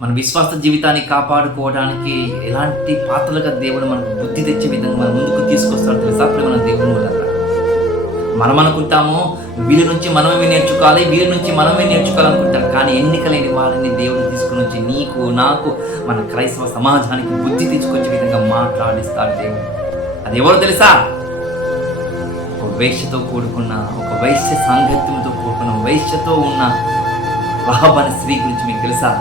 మన విశ్వాస జీవితాన్ని కాపాడుకోవడానికి ఎలాంటి పాత్రలుగా దేవుడు మనకు బుద్ధి తెచ్చే విధంగా మన ముందుకు తీసుకొస్తాడు తెలుసా మన దేవుని వల్ల. మనం అనుకుంటాము వీరి నుంచి మనమే నేర్చుకోవాలి, వీరి నుంచి మనమే నేర్చుకోవాలనుకుంటాం. కానీ ఎన్నికలేని వారిని దేవుడు తీసుకుని వచ్చి నీకు నాకు మన క్రైస్తవ సమాజానికి బుద్ధి తీసుకొచ్చే విధంగా మాట్లాడిస్తాడు దేవుడు. అది ఎవరు తెలుసా? ఒక వైశ్యతో కూడుకున్న, ఒక వైశ్య సాంగత్యంతో కూడుకున్న, వైశ్యతో ఉన్న రహబ్ అనే స్త్రీ గురించి మీకు తెలుసా?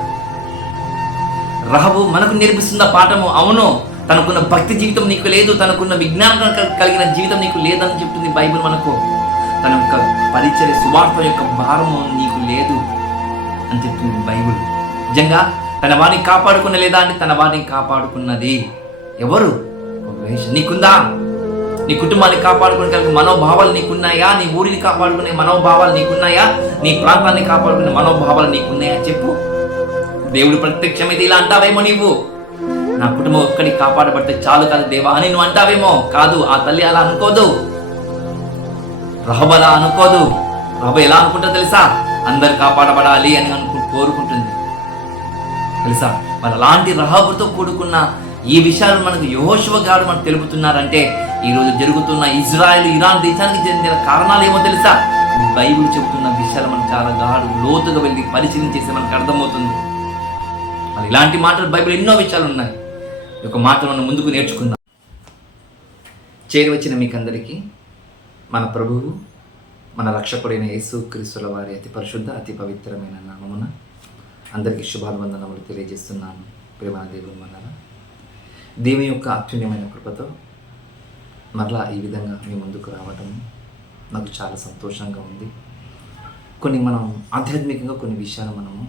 రహబు మనకు నేర్పిస్తున్న పాఠము. అవును, తనకున్న భక్తి జీవితం నీకు లేదు, తనకున్న విజ్ఞానం కలిగిన జీవితం నీకు లేదని చెప్తుంది బైబిల్ మనకు. తన యొక్క పరిచయ సువార్త యొక్క భారము నీకు లేదు అని చెప్తుంది బైబిల్. నిజంగా తన వారిని కాపాడుకున్న లేదా అంటే తన వారిని కాపాడుకున్నది ఎవరు? నీకుందా? నీ కుటుంబాన్ని కాపాడుకునే కలిగి మనోభావాలు నీకున్నాయా? నీ ఊరిని కాపాడుకునే మనోభావాలు నీకున్నాయా? నీ ప్రాంతాన్ని కాపాడుకునే మనోభావాలు నీకున్నాయా? చెప్పు. దేవుడు ప్రత్యక్షమైతే ఇలా అంటావేమో, నీవు నా కుటుంబం ఒక్కడికి కాపాడబడితే చాలు కాదు దేవా అని నువ్వు అంటావేమో. కాదు, ఆ తల్లి అలా అనుకోదు, రహబ్ అలా అనుకోదు. రహబ్ ఎలా అనుకుంటా తెలుసా? అందరు కాపాడబడాలి అని కోరుకుంటుంది తెలుసా. మరి అలాంటి రహబుతో కూడుకున్న ఈ విషయాలు మనకు యెహోషువ గారు మనకు తెలుపుతున్నారంటే ఈరోజు జరుగుతున్న ఇజ్రాయెల్ ఇరాన్ దేశానికి చెందిన కారణాలు ఏమో తెలుసా? బైబిల్ చెబుతున్న విషయాలు మనం చాలా లోతుగా వెళ్ళి పరిశీలించేస్తే మనకు అర్థమవుతుంది. మరి ఇలాంటి మాటలు బైబిల్ ఎన్నో విషయాలు ఉన్నాయి. ఈ యొక్క మాటలు మనం ముందుకు నేర్చుకుందాం. చేరువచ్చిన మీకందరికీ మన ప్రభువు, మన రక్షకుడైన యేసుక్రీస్తుల వారి అతి పరిశుద్ధ, అతి పవిత్రమైన నామమున అందరికీ శుభాభివందనములు తెలియజేస్తున్నాను. ప్రేమ దేవుని వలన దేవుని యొక్క అత్యున్నమైన కృపతో మరలా ఈ విధంగా మీ ముందుకు రావడం నాకు చాలా సంతోషంగా ఉంది. కొన్ని మనం ఆధ్యాత్మికంగా కొన్ని విషయాలు మనము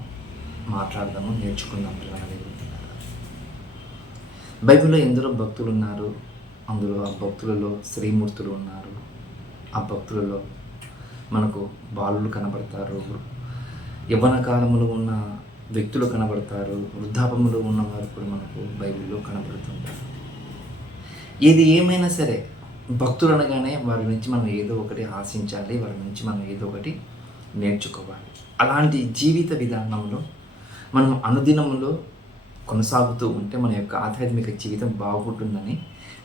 మాట్లాడదాము, నేర్చుకుందాం. బైబిల్లో ఎందరో భక్తులు ఉన్నారు. అందులో ఆ భక్తులలో శ్రీమూర్తులు ఉన్నారు. ఆ భక్తులలో మనకు బాలులు కనబడతారు, యవ్వన కాలంలో ఉన్న వ్యక్తులు కనబడతారు, వృద్ధాపంలో ఉన్నవారు కూడా మనకు బైబిల్లో కనబడుతుంటారు. ఏది ఏమైనా సరే భక్తులు అనగానే వారి నుంచి మనం ఏదో ఒకటి ఆశించాలి, వారి నుంచి మనం ఏదో ఒకటి నేర్చుకోవాలి. అలాంటి జీవిత విధానంలో మనం అనుదినంలో కొనసాగుతూ ఉంటే మన యొక్క ఆధ్యాత్మిక జీవితం బాగుంటుందని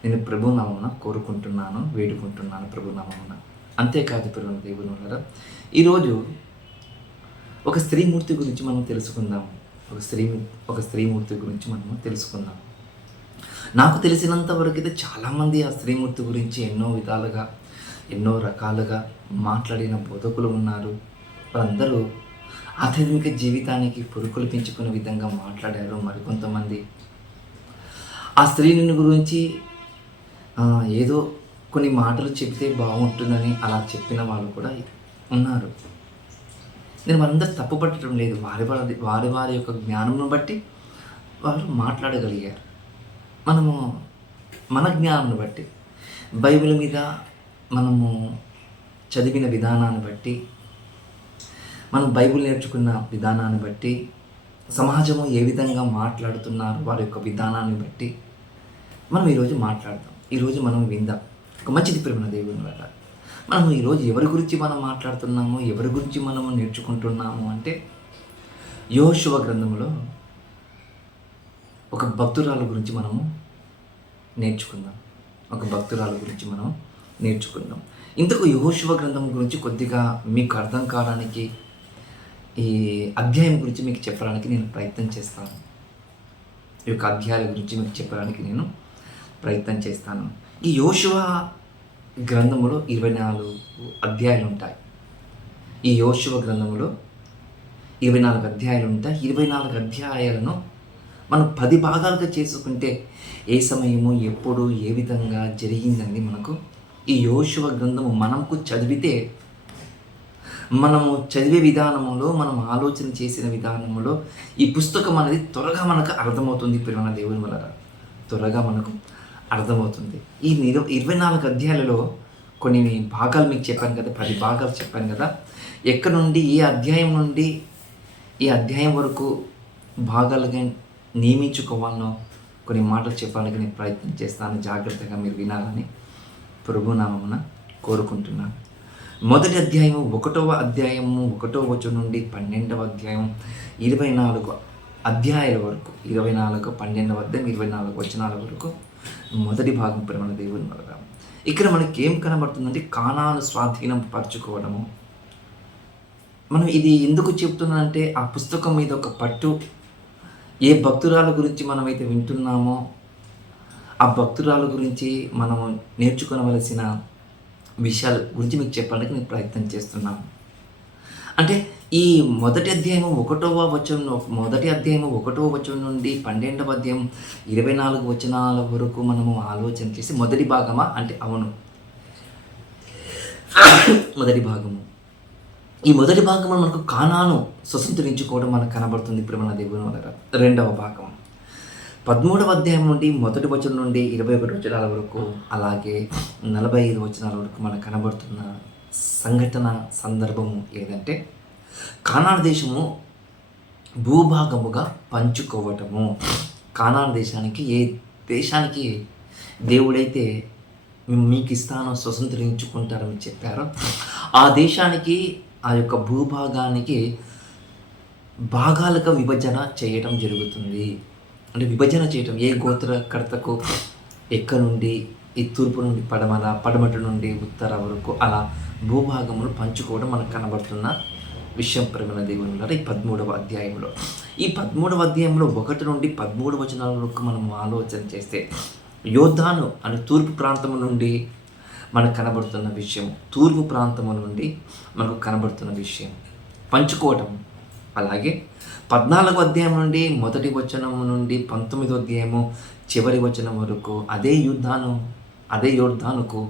నేను ప్రభునామమున కోరుకుంటున్నాను, వేడుకుంటున్నాను ప్రభునామమున. అంతేకాదు ప్రియమైన దేవుని వలన ఈరోజు ఒక స్త్రీమూర్తి గురించి మనం తెలుసుకుందాం. ఒక స్త్రీమూర్తి గురించి మనము తెలుసుకుందాం. నాకు తెలిసినంత వరకు అయితే చాలామంది ఆ స్త్రీమూర్తి గురించి ఎన్నో విధాలుగా ఎన్నో రకాలుగా మాట్లాడిన బోధకులు ఉన్నారు. వారందరూ ఆధ్యాత్మిక జీవితానికి పురుకులు పెంచుకునే విధంగా మాట్లాడారు. మరికొంతమంది ఆ స్త్రీని గురించి ఏదో కొన్ని మాటలు చెబితే బాగుంటుందని అలా చెప్పిన వాళ్ళు కూడా ఉన్నారు. నేను వారందరూ తప్పు పట్టడం లేదు. వారి వారి యొక్క జ్ఞానంను బట్టి వారు మాట్లాడగలిగారు. మనము మన జ్ఞానాన్ని బట్టి, బైబిల్ మీద మనము చదివిన విధానాన్ని బట్టి, మనం బైబిల్ నేర్చుకున్న విధానాన్ని బట్టి, సమాజము ఏ విధంగా మాట్లాడుతున్నారు వారి యొక్క విధానాన్ని బట్టి మనం ఈరోజు మాట్లాడదాం. ఈరోజు మనం విందాం. ఒక మంచిది ప్రేమ దేవుని వల్ల మనం ఈరోజు ఎవరి గురించి మనం మాట్లాడుతున్నాము, ఎవరి గురించి మనము నేర్చుకుంటున్నాము అంటే యెహోషువ గ్రంథంలో ఒక భక్తురాలు గురించి మనము నేర్చుకుందాం. ఇంతకు యెహోషువ గ్రంథం గురించి కొద్దిగా మీకు అర్థం కావడానికి ఈ అధ్యాయం గురించి మీకు చెప్పడానికి నేను ప్రయత్నం చేస్తాను. ఈ యొక్క అధ్యాయాల గురించి మీకు చెప్పడానికి నేను ప్రయత్నం చేస్తాను. ఈ యెహోషువ గ్రంథములో 24 అధ్యాయాలు ఉంటాయి. ఈ యెహోషువ గ్రంథములో 24 అధ్యాయాలు ఉంటాయి. 24 అధ్యాయాలను మనం 10 భాగాలుగా చేసుకుంటే ఏ సమయము, ఎప్పుడు, ఏ విధంగా జరిగిందని మనకు ఈ యెహోషువ గ్రంథము మనకు చదివితే, మనము చదివే విధానంలో, మనం ఆలోచన చేసిన విధానంలో ఈ పుస్తకం అనేది త్వరగా మనకు అర్థమవుతుంది. ప్రేమ దేవుని వల్ల త్వరగా మనకు అర్థమవుతుంది. ఈ 24 అధ్యాయాలలో కొన్ని భాగాలు మీకు చెప్పాను కదా, 10 భాగాలు చెప్పాను కదా. ఎక్కడ నుండి ఏ అధ్యాయం నుండి ఈ అధ్యాయం వరకు భాగాలుగా నియమించుకోవాలనో కొన్ని మాటలు చెప్పడానికి నేను ప్రయత్నం చేస్తాను. జాగ్రత్తగా మీరు వినాలని ప్రభునామమున కోరుకుంటున్నాను. మొదటి అధ్యాయము 1వ అధ్యాయము 1వ వచనం నుండి 12వ అధ్యాయం 24 అధ్యాయాల వరకు 24, 12వ అధ్యాయం 24 వచనాల వరకు మొదటి భాగం ప్రేమ దేవుని వల్ల ఇక్కడ మనకి ఏం కనబడుతుందంటే కానాను స్వాధీనం పరచుకోవడము. మనం ఇది ఎందుకు చెప్తున్నానంటే ఆ పుస్తకం మీద ఒక పట్టు, ఏ భక్తురాల గురించి మనమైతే వింటున్నామో ఆ భక్తురాల గురించి మనము నేర్చుకోవలసిన విషయాల గురించి మీకు చెప్పడానికి నేను ప్రయత్నం చేస్తున్నాను. అంటే ఈ మొదటి అధ్యాయం 1వ వచనం నుండి 12వ అధ్యాయం 24 వచనాల వరకు మనము ఆలోచన చేసి మొదటి భాగమా అంటే అవును, మొదటి భాగము. ఈ మొదటి భాగంలో మనకు కానాను స్వతంత్రించుకోవడం మనకు కనబడుతుంది ప్రేమ దేవుని వల్ల. రెండవ భాగం 13వ అధ్యాయం నుండి మొదటి వచనం నుండి 21 వచనాల వరకు, అలాగే 45 వచనాల వరకు మనకు కనబడుతున్న సంఘటన సందర్భము ఏదంటే కానాను దేశము భూభాగముగా పంచుకోవటము. కానాను దేశానికి, ఏ దేశానికి దేవుడైతే మీకు ఇస్తానో స్వతంత్రించుకుంటారని చెప్పారో ఆ దేశానికి, ఆ యొక్క భూభాగానికి భాగాలుగా విభజన చేయటం జరుగుతుంది. అంటే విభజన చేయటం, ఏ గోత్రకర్తకు ఎక్కడ నుండి ఈ తూర్పు నుండి పడమటి నుండి ఉత్తర వరకు అలా భూభాగములు పంచుకోవడం మనకు కనబడుతున్న విషయం ప్రేమ దేవుని వల్ల. ఈ 13వ అధ్యాయంలో, ఈ 13వ అధ్యాయంలో 1 నుండి 13 వచనాల వరకు మనం ఆలోచన చేస్తే యోర్దాను అనే తూర్పు ప్రాంతము నుండి మనకు కనబడుతున్న విషయం, తూర్పు ప్రాంతము నుండి మనకు కనబడుతున్న విషయం పంచుకోవటం. అలాగే 14వ అధ్యాయం నుండి మొదటి వచనం నుండి 19వ అధ్యాయము చివరి వచనం వరకు అదే యోర్దానుకు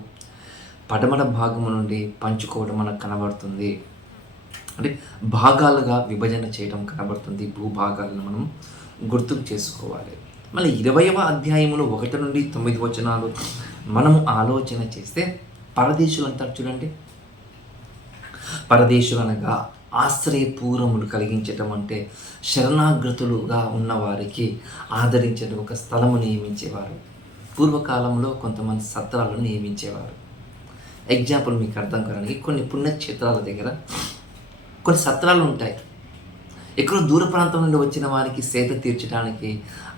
పడమర భాగము నుండి పంచుకోవడం మనకు కనబడుతుంది. అంటే భాగాలుగా విభజన చేయడం కనబడుతుంది. భూభాగాలను మనం గుర్తుకు చేసుకోవాలి. మళ్ళీ 20వ అధ్యాయములో 1 నుండి 9 వచనాలు మనము ఆలోచన చేస్తే పరదేశులు అంటారు చూడండి. పరదేశులు అనగా ఆశ్రయపూర్వములు కలిగించటం, అంటే శరణాగతులుగా ఉన్నవారికి ఆదరించడం ఒక స్థలము నియమించేవారు. పూర్వకాలంలో కొంతమంది సత్రాలను నియమించేవారు. ఎగ్జాంపుల్ మీకు అర్థం కావడానికి, కొన్ని పుణ్యక్షేత్రాల దగ్గర కొన్ని సత్రాలు ఉంటాయి. ఎక్కడో దూర ప్రాంతం నుండి వచ్చిన వారికి సేద తీర్చడానికి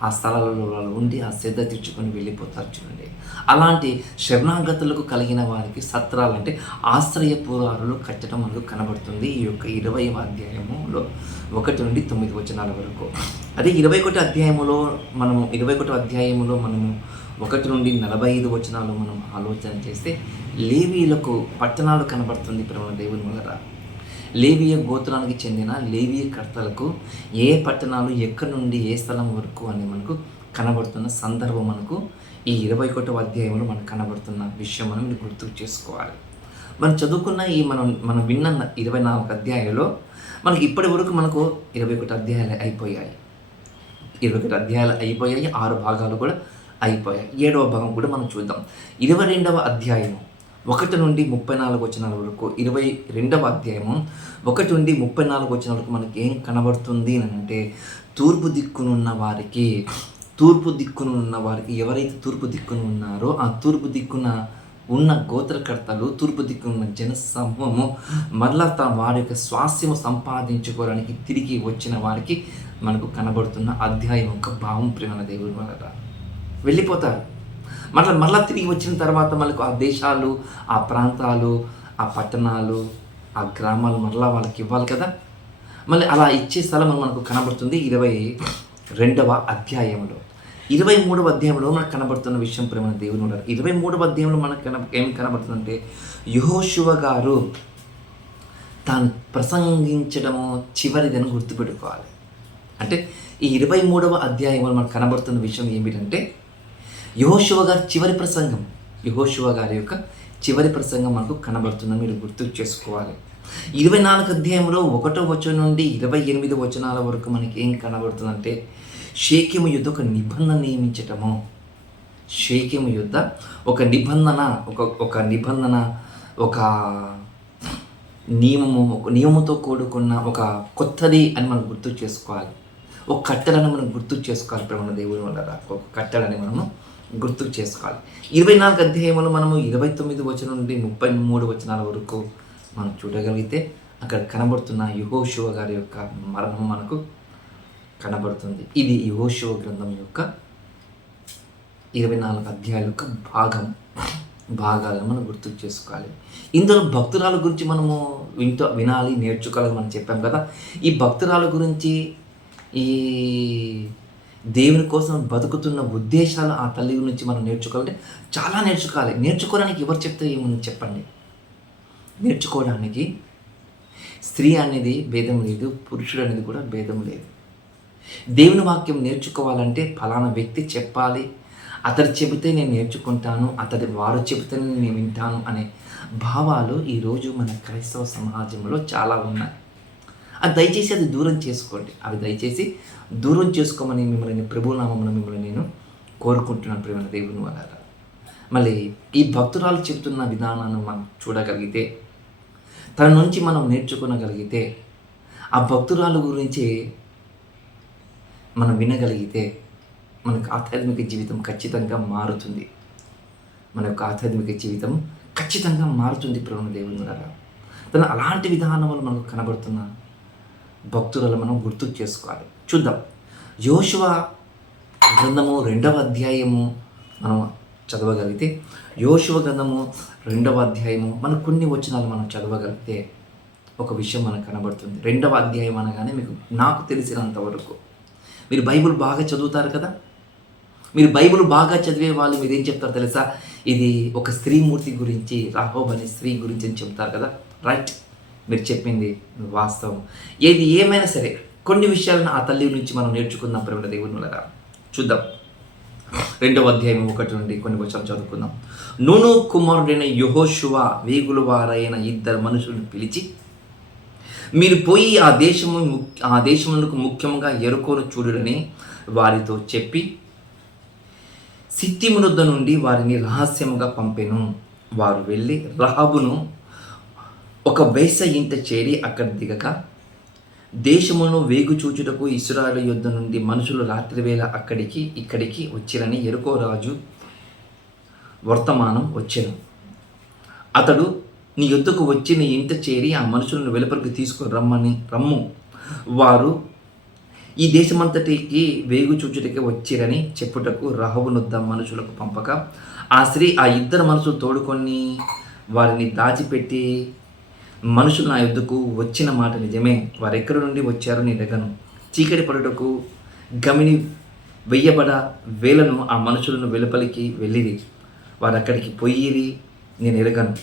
ఆ స్థలాలలో వాళ్ళు ఉండి ఆ సేద తీర్చుకొని వెళ్ళిపోతారు చూడండి. అలాంటి శరణాగతులకు కలిగిన వారికి సత్రాలు అంటే ఆశ్రయపురాలు కట్టడం మనకు కనబడుతుంది ఈ యొక్క 20వ అధ్యాయములో 1 నుండి 9 వచనాల వరకు. అదే 21వ అధ్యాయములో మనము 1 నుండి 45 వచనాలు మనం ఆలోచన చేస్తే లేవీయులకు పట్టణాలు కనబడుతుంది ప్రేమ దేవుని వల్ల. లేవియ గోత్రానికి చెందిన లేవియ కర్తలకు ఏ పట్టణాలు ఎక్కడి నుండి ఏ స్థలం వరకు అని మనకు కనబడుతున్న సందర్భం మనకు ఈ 21వ అధ్యాయంలో మనకు కనబడుతున్న విషయం మనం గుర్తు చేసుకోవాలి. మనం చదువుకున్న ఈ మనం విన్న 24 అధ్యాయంలో మనకి ఇప్పటి వరకు మనకు 21 అధ్యాయాలు అయిపోయాయి. 21 అధ్యాయాలు అయిపోయాయి, 6 భాగాలు కూడా అయిపోయాయి. 7వ భాగం కూడా మనం చూద్దాం. 22వ అధ్యాయము 1 నుండి 34 వచనాల వరకు, 22వ అధ్యాయము 1 నుండి 34 వచనాల వరకు మనకి ఏం కనబడుతుంది అని అంటే తూర్పు దిక్కునున్న వారికి ఎవరైతే తూర్పు దిక్కున ఉన్నారో ఆ తూర్పు దిక్కున ఉన్న గోత్రకర్తలు, తూర్పు దిక్కున్న జనసమూహము మరలా వారి యొక్క స్వాస్థ్యము సంపాదించుకోవడానికి తిరిగి వచ్చిన వారికి మనకు కనబడుతున్న అధ్యాయం యొక్క భావం ప్రేమ దేవుని వల్ల వెళ్ళిపోతారు. మళ్ళీ తిరిగి వచ్చిన తర్వాత మనకు ఆ దేశాలు, ఆ ప్రాంతాలు, ఆ పట్టణాలు, ఆ గ్రామాలు మరలా వాళ్ళకి ఇవ్వాలి కదా. మళ్ళీ అలా ఇచ్చే స్థలం మనకు కనబడుతుంది 22వ అధ్యాయంలో. 23వ అధ్యాయంలో మనకు కనబడుతున్న విషయం ప్రేమ దేవుని ఉన్నారు. 23వ అధ్యాయంలో మనకు ఏం కనబడుతుందంటే యెహోషువ గారు తాను ప్రసంగించడము చివరిదని గుర్తుపెట్టుకోవాలి. అంటే ఈ 23వ అధ్యాయంలో మనకు కనబడుతున్న విషయం ఏమిటంటే యెహోషువ గారి యొక్క చివరి ప్రసంగం మనకు కనబడుతుందని మీరు గుర్తు చేసుకోవాలి. 24 అధ్యాయంలో 1వ వచనం నుండి 28 వచనాల వరకు మనకి ఏం కనబడుతుందంటే షేకెము యుద్ధ ఒక నిబంధన నియమించటము. షేకెము యుద్ధ ఒక నిబంధన, ఒక నియమముతో కూడుకున్న ఒక కొత్తది అని మనం గుర్తు చేసుకోవాలి. ఒక కట్టడని మనం గుర్తు చేసుకోవాలి. ప్రేమ దేవుని వల్ల ఒక కట్టడని మనము గుర్తు చేసుకోవాలి. 24 అధ్యాయంలో మనము 29 వచనం నుండి 33 వచనాల వరకు మనం చూడగలిగితే అక్కడ కనబడుతున్న యెహోషువ గారి యొక్క మరణం మనకు కనబడుతుంది. ఇది యెహోషువ గ్రంథం యొక్క 24 అధ్యాయాల యొక్క భాగాలను మనం గుర్తుకు చేసుకోవాలి. ఇందులో భక్తురాల గురించి మనము వినాలి, నేర్చుకోవాలని మనం చెప్పాం కదా. ఈ భక్తురాల గురించి, ఈ దేవుని కోసం బతుకుతున్న ఉద్దేశాలు ఆ తల్లి గురించి మనం నేర్చుకోవాలంటే చాలా నేర్చుకోవాలి. నేర్చుకోవడానికి ఎవరు చెప్తే ఏముంది చెప్పండి. నేర్చుకోవడానికి స్త్రీ అనేది భేదం లేదు, పురుషుడు అనేది కూడా భేదం లేదు. దేవుని వాక్యం నేర్చుకోవాలంటే ఫలానా వ్యక్తి చెప్పాలి, అతడు చెబితే నేను నేర్చుకుంటాను, వారు చెబితేనే నేను వింటాను అనే భావాలు ఈరోజు మన క్రైస్తవ సమాజంలో చాలా ఉన్నాయి. దయచేసి అది దూరం చేసుకోండి. అవి దయచేసి దూరం చేసుకోమని మిమ్మల్ని ప్రభునామమున మిమ్మల్ని నేను కోరుకుంటున్నాను. ప్రేమ దేవుని వల్ల మళ్ళీ ఈ భక్తురాలు చెబుతున్న విధానాన్ని మనం చూడగలిగితే, తన నుంచి మనం నేర్చుకోగలిగితే, ఆ భక్తురాలు గురించి మనం వినగలిగితే మనకు ఆధ్యాత్మిక జీవితం ఖచ్చితంగా మారుతుంది. మన యొక్క ఆధ్యాత్మిక జీవితం ఖచ్చితంగా మారుతుంది. ప్రేమ దేవుని వల్ల తన అలాంటి విధానములు మనకు కనబడుతున్న భక్తులను మనం గుర్తు చేసుకోవాలి. చూద్దాం. యెహోషువ గ్రంథము 2వ అధ్యాయము మనం చదవగలిగితే, యెహోషువ గ్రంథము 2వ అధ్యాయము మనం కొన్ని వచనాలు మనం చదవగలిగితే ఒక విషయం మనకు కనబడుతుంది. 2వ అధ్యాయం అనగానే నాకు తెలిసినంత వరకు మీరు బైబిల్ బాగా చదువుతారు కదా. మీరు బైబిల్ బాగా చదివే వాళ్ళు మీరేం చెప్తారు తెలుసా? ఇది ఒక స్త్రీమూర్తి గురించి, రాహోబ్ అనే స్త్రీ గురించి అని చెప్తారు కదా. రైట్, మీరు చెప్పింది వాస్తవం. ఏది ఏమైనా సరే కొన్ని విషయాలను ఆ తల్లి నుంచి మనం నేర్చుకుందాం. ప్రేమ దేవుని వల్ల చూద్దాం. 2వ అధ్యాయం 1 నుండి కొన్ని వచనాలు చదువుకుందాం. నూను కుమారుడైన యెహోషువ వేగుల వారైన 2 మనుషులను పిలిచి, మీరు పోయి ఆ దేశములకు ముఖ్యంగా యెరికోను చూడుడని వారితో చెప్పి, సిత్తిము వద్ద నుండి వారిని రహస్యముగా పంపెను. వారు వెళ్ళి రహాబును ఒక వేశ్య ఇంట చేరి అక్కడ దిగక, దేశమును వేగు చూచుటకు ఇశ్రాయేలు యుద్ధ నుండి మనుషులు రాత్రివేళ ఇక్కడికి వచ్చిరని యెరికో రాజు వర్తమానం వచ్చెను. అతడు నీ యుద్ధకు వచ్చి నీ ఇంట చేరి ఆ మనుషులను వెలుపలికి తీసుకొని రమ్ము, వారు ఈ దేశమంతటికి వేగు చూచుటకి వచ్చిరని చెప్పుటకు రహబునొద్ద మనుషులకు పంపక, ఆ స్త్రీ ఆ 2 మనుషులు తోడుకొని వారిని దాచిపెట్టి, మనుషులు నా యుద్ధకు వచ్చిన మాట నిజమే, వారు ఎక్కడి నుండి వచ్చారో నీ దగ్గను చీకటి పడుటకు గమిని వెయ్యబడ వేలను ఆ మనుషులను వెలుపలికి వెళ్ళిరి, వారు అక్కడికి పోయిరి, నేను ఎరగను,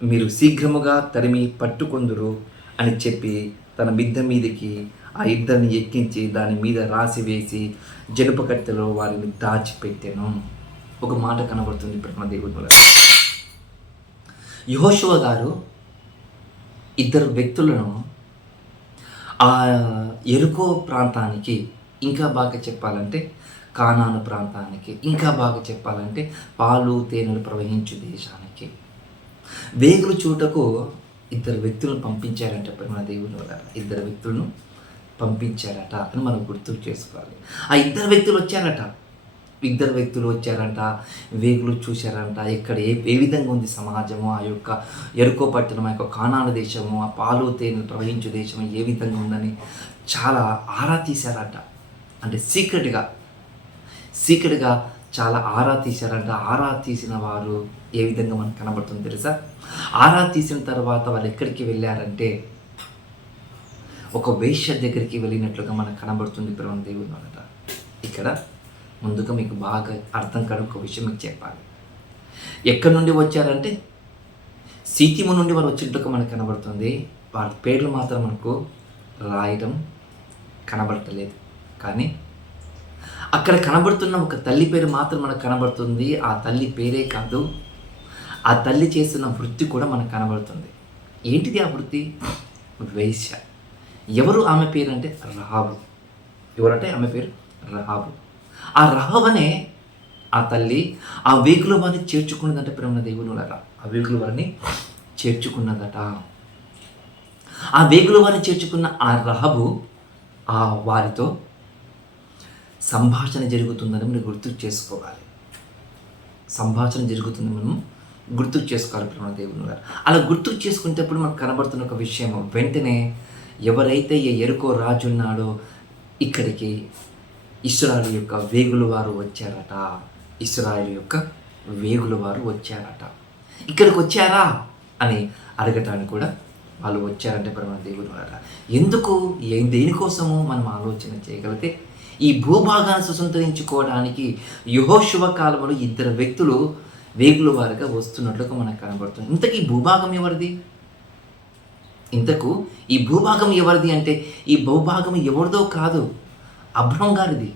మీరు శీఘ్రముగా తరిమి పట్టుకొందురు అని చెప్పి తన మిద్దె మీదకి ఆ 2 ఎక్కించి దాని మీద రాసి వేసి జనుప కట్టెలో వారిని దాచిపెట్టాను. ఒక మాట కనబడుతుంది ప్రేమ దేవుని వల్ల. యెహోషువ గారు 2 వ్యక్తులను ఆ యెరికో ప్రాంతానికి, ఇంకా బాగా చెప్పాలంటే కానాను ప్రాంతానికి, ఇంకా బాగా చెప్పాలంటే పాలు తేనెలు ప్రవహించు దేశానికి వేగులు చూటకు 2 వ్యక్తులను పంపించారంట. ప్రేమ దేవుని వల్ల 2 వ్యక్తులను పంపించారట అని మనం గుర్తు చేసుకోవాలి. ఆ 2 వ్యక్తులు వచ్చారట. 2 వ్యక్తులు వచ్చారంట, వేగులు చూశారంట. ఎక్కడ ఏ విధంగా ఉంది సమాజము, ఆ యొక్క యెరికో పట్టణం, ఆ యొక్క కానాను దేశము, ఆ పాలు తేనెలు ప్రవహించు దేశము ఏ విధంగా ఉందని చాలా ఆరా తీశారట. అంటే సీక్రెట్గా చాలా ఆరా తీశారంట. ఆరా తీసిన వారు ఏ విధంగా మనకు కనబడుతుంది తెలుసా? ఆరా తీసిన తర్వాత వాళ్ళు ఎక్కడికి వెళ్ళారంటే ఒక వేశ్య దగ్గరికి వెళ్ళినట్లుగా మనకు కనబడుతుంది. ప్రేమ దేవుని వల్ల ఇక్కడ ముందుగా మీకు బాగా అర్థం కాని ఒక విషయం మీకు చెప్పాలి. ఎక్కడి నుండి వచ్చారంటే సీతిము నుండి వారు వచ్చినట్టుగా మనకు కనబడుతుంది. వారి పేర్లు మాత్రం మనకు రాయడం కనబడటలేదు. కానీ అక్కడ కనబడుతున్న ఒక తల్లి పేరు మాత్రం మనకు కనబడుతుంది. ఆ తల్లి పేరే కాదు, ఆ తల్లి చేస్తున్న వృత్తి కూడా మనకు కనబడుతుంది. ఏంటిది ఆ వృత్తి? వేశ్య. ఎవరు ఆమె పేరు అంటే రహాబు. ఎవరంటే ఆమె పేరు రహాబు. ఆ రహాబు అనే ఆ తల్లి ఆ వేగుల వారిని చేర్చుకున్నదంటే ప్రేమ దేవుని వల్ల ఆ వేగుల వారిని చేర్చుకున్నదట. ఆ వేగుల వారిని చేర్చుకున్న ఆ రహాబు ఆ వారితో సంభాషణ జరుగుతుందని మనం గుర్తు చేసుకోవాలి. సంభాషణ జరుగుతుంది మనం గుర్తుకు చేసుకోవాలి ప్రేమ దేవుని వల్ల. అలా గుర్తుకు చేసుకునేటప్పుడు మనకు కనబడుతున్న ఒక విషయం, వెంటనే ఎవరైతే ఈ యెరికో రాజు ఉన్నాడో ఇక్కడికి ఇశ్రాయేలు యొక్క వేగుల వారు వచ్చారట. ఇశ్రాయేలు యొక్క వేగుల వారు వచ్చారట. ఇక్కడికి వచ్చారా అని అడగటానికి కూడా వాళ్ళు వచ్చారంటే పరమ దేవుని వారట. ఎందుకు దేనికోసము మనం ఆలోచన చేయగలిగితే, ఈ భూభాగాన్ని సుసంతరించుకోవడానికి యెహోషువ కాలంలో 2 వ్యక్తులు వేగుల వారుగా వస్తున్నట్లుగా మనకు కనబడుతుంది. ఇంతకీ భూభాగం ఎవరిది? ఇంతకు ఈ భూభాగం ఎవరిది అంటే, ఈ భూభాగం ఎవరిదో కాదు, అబ్రహం గారిది.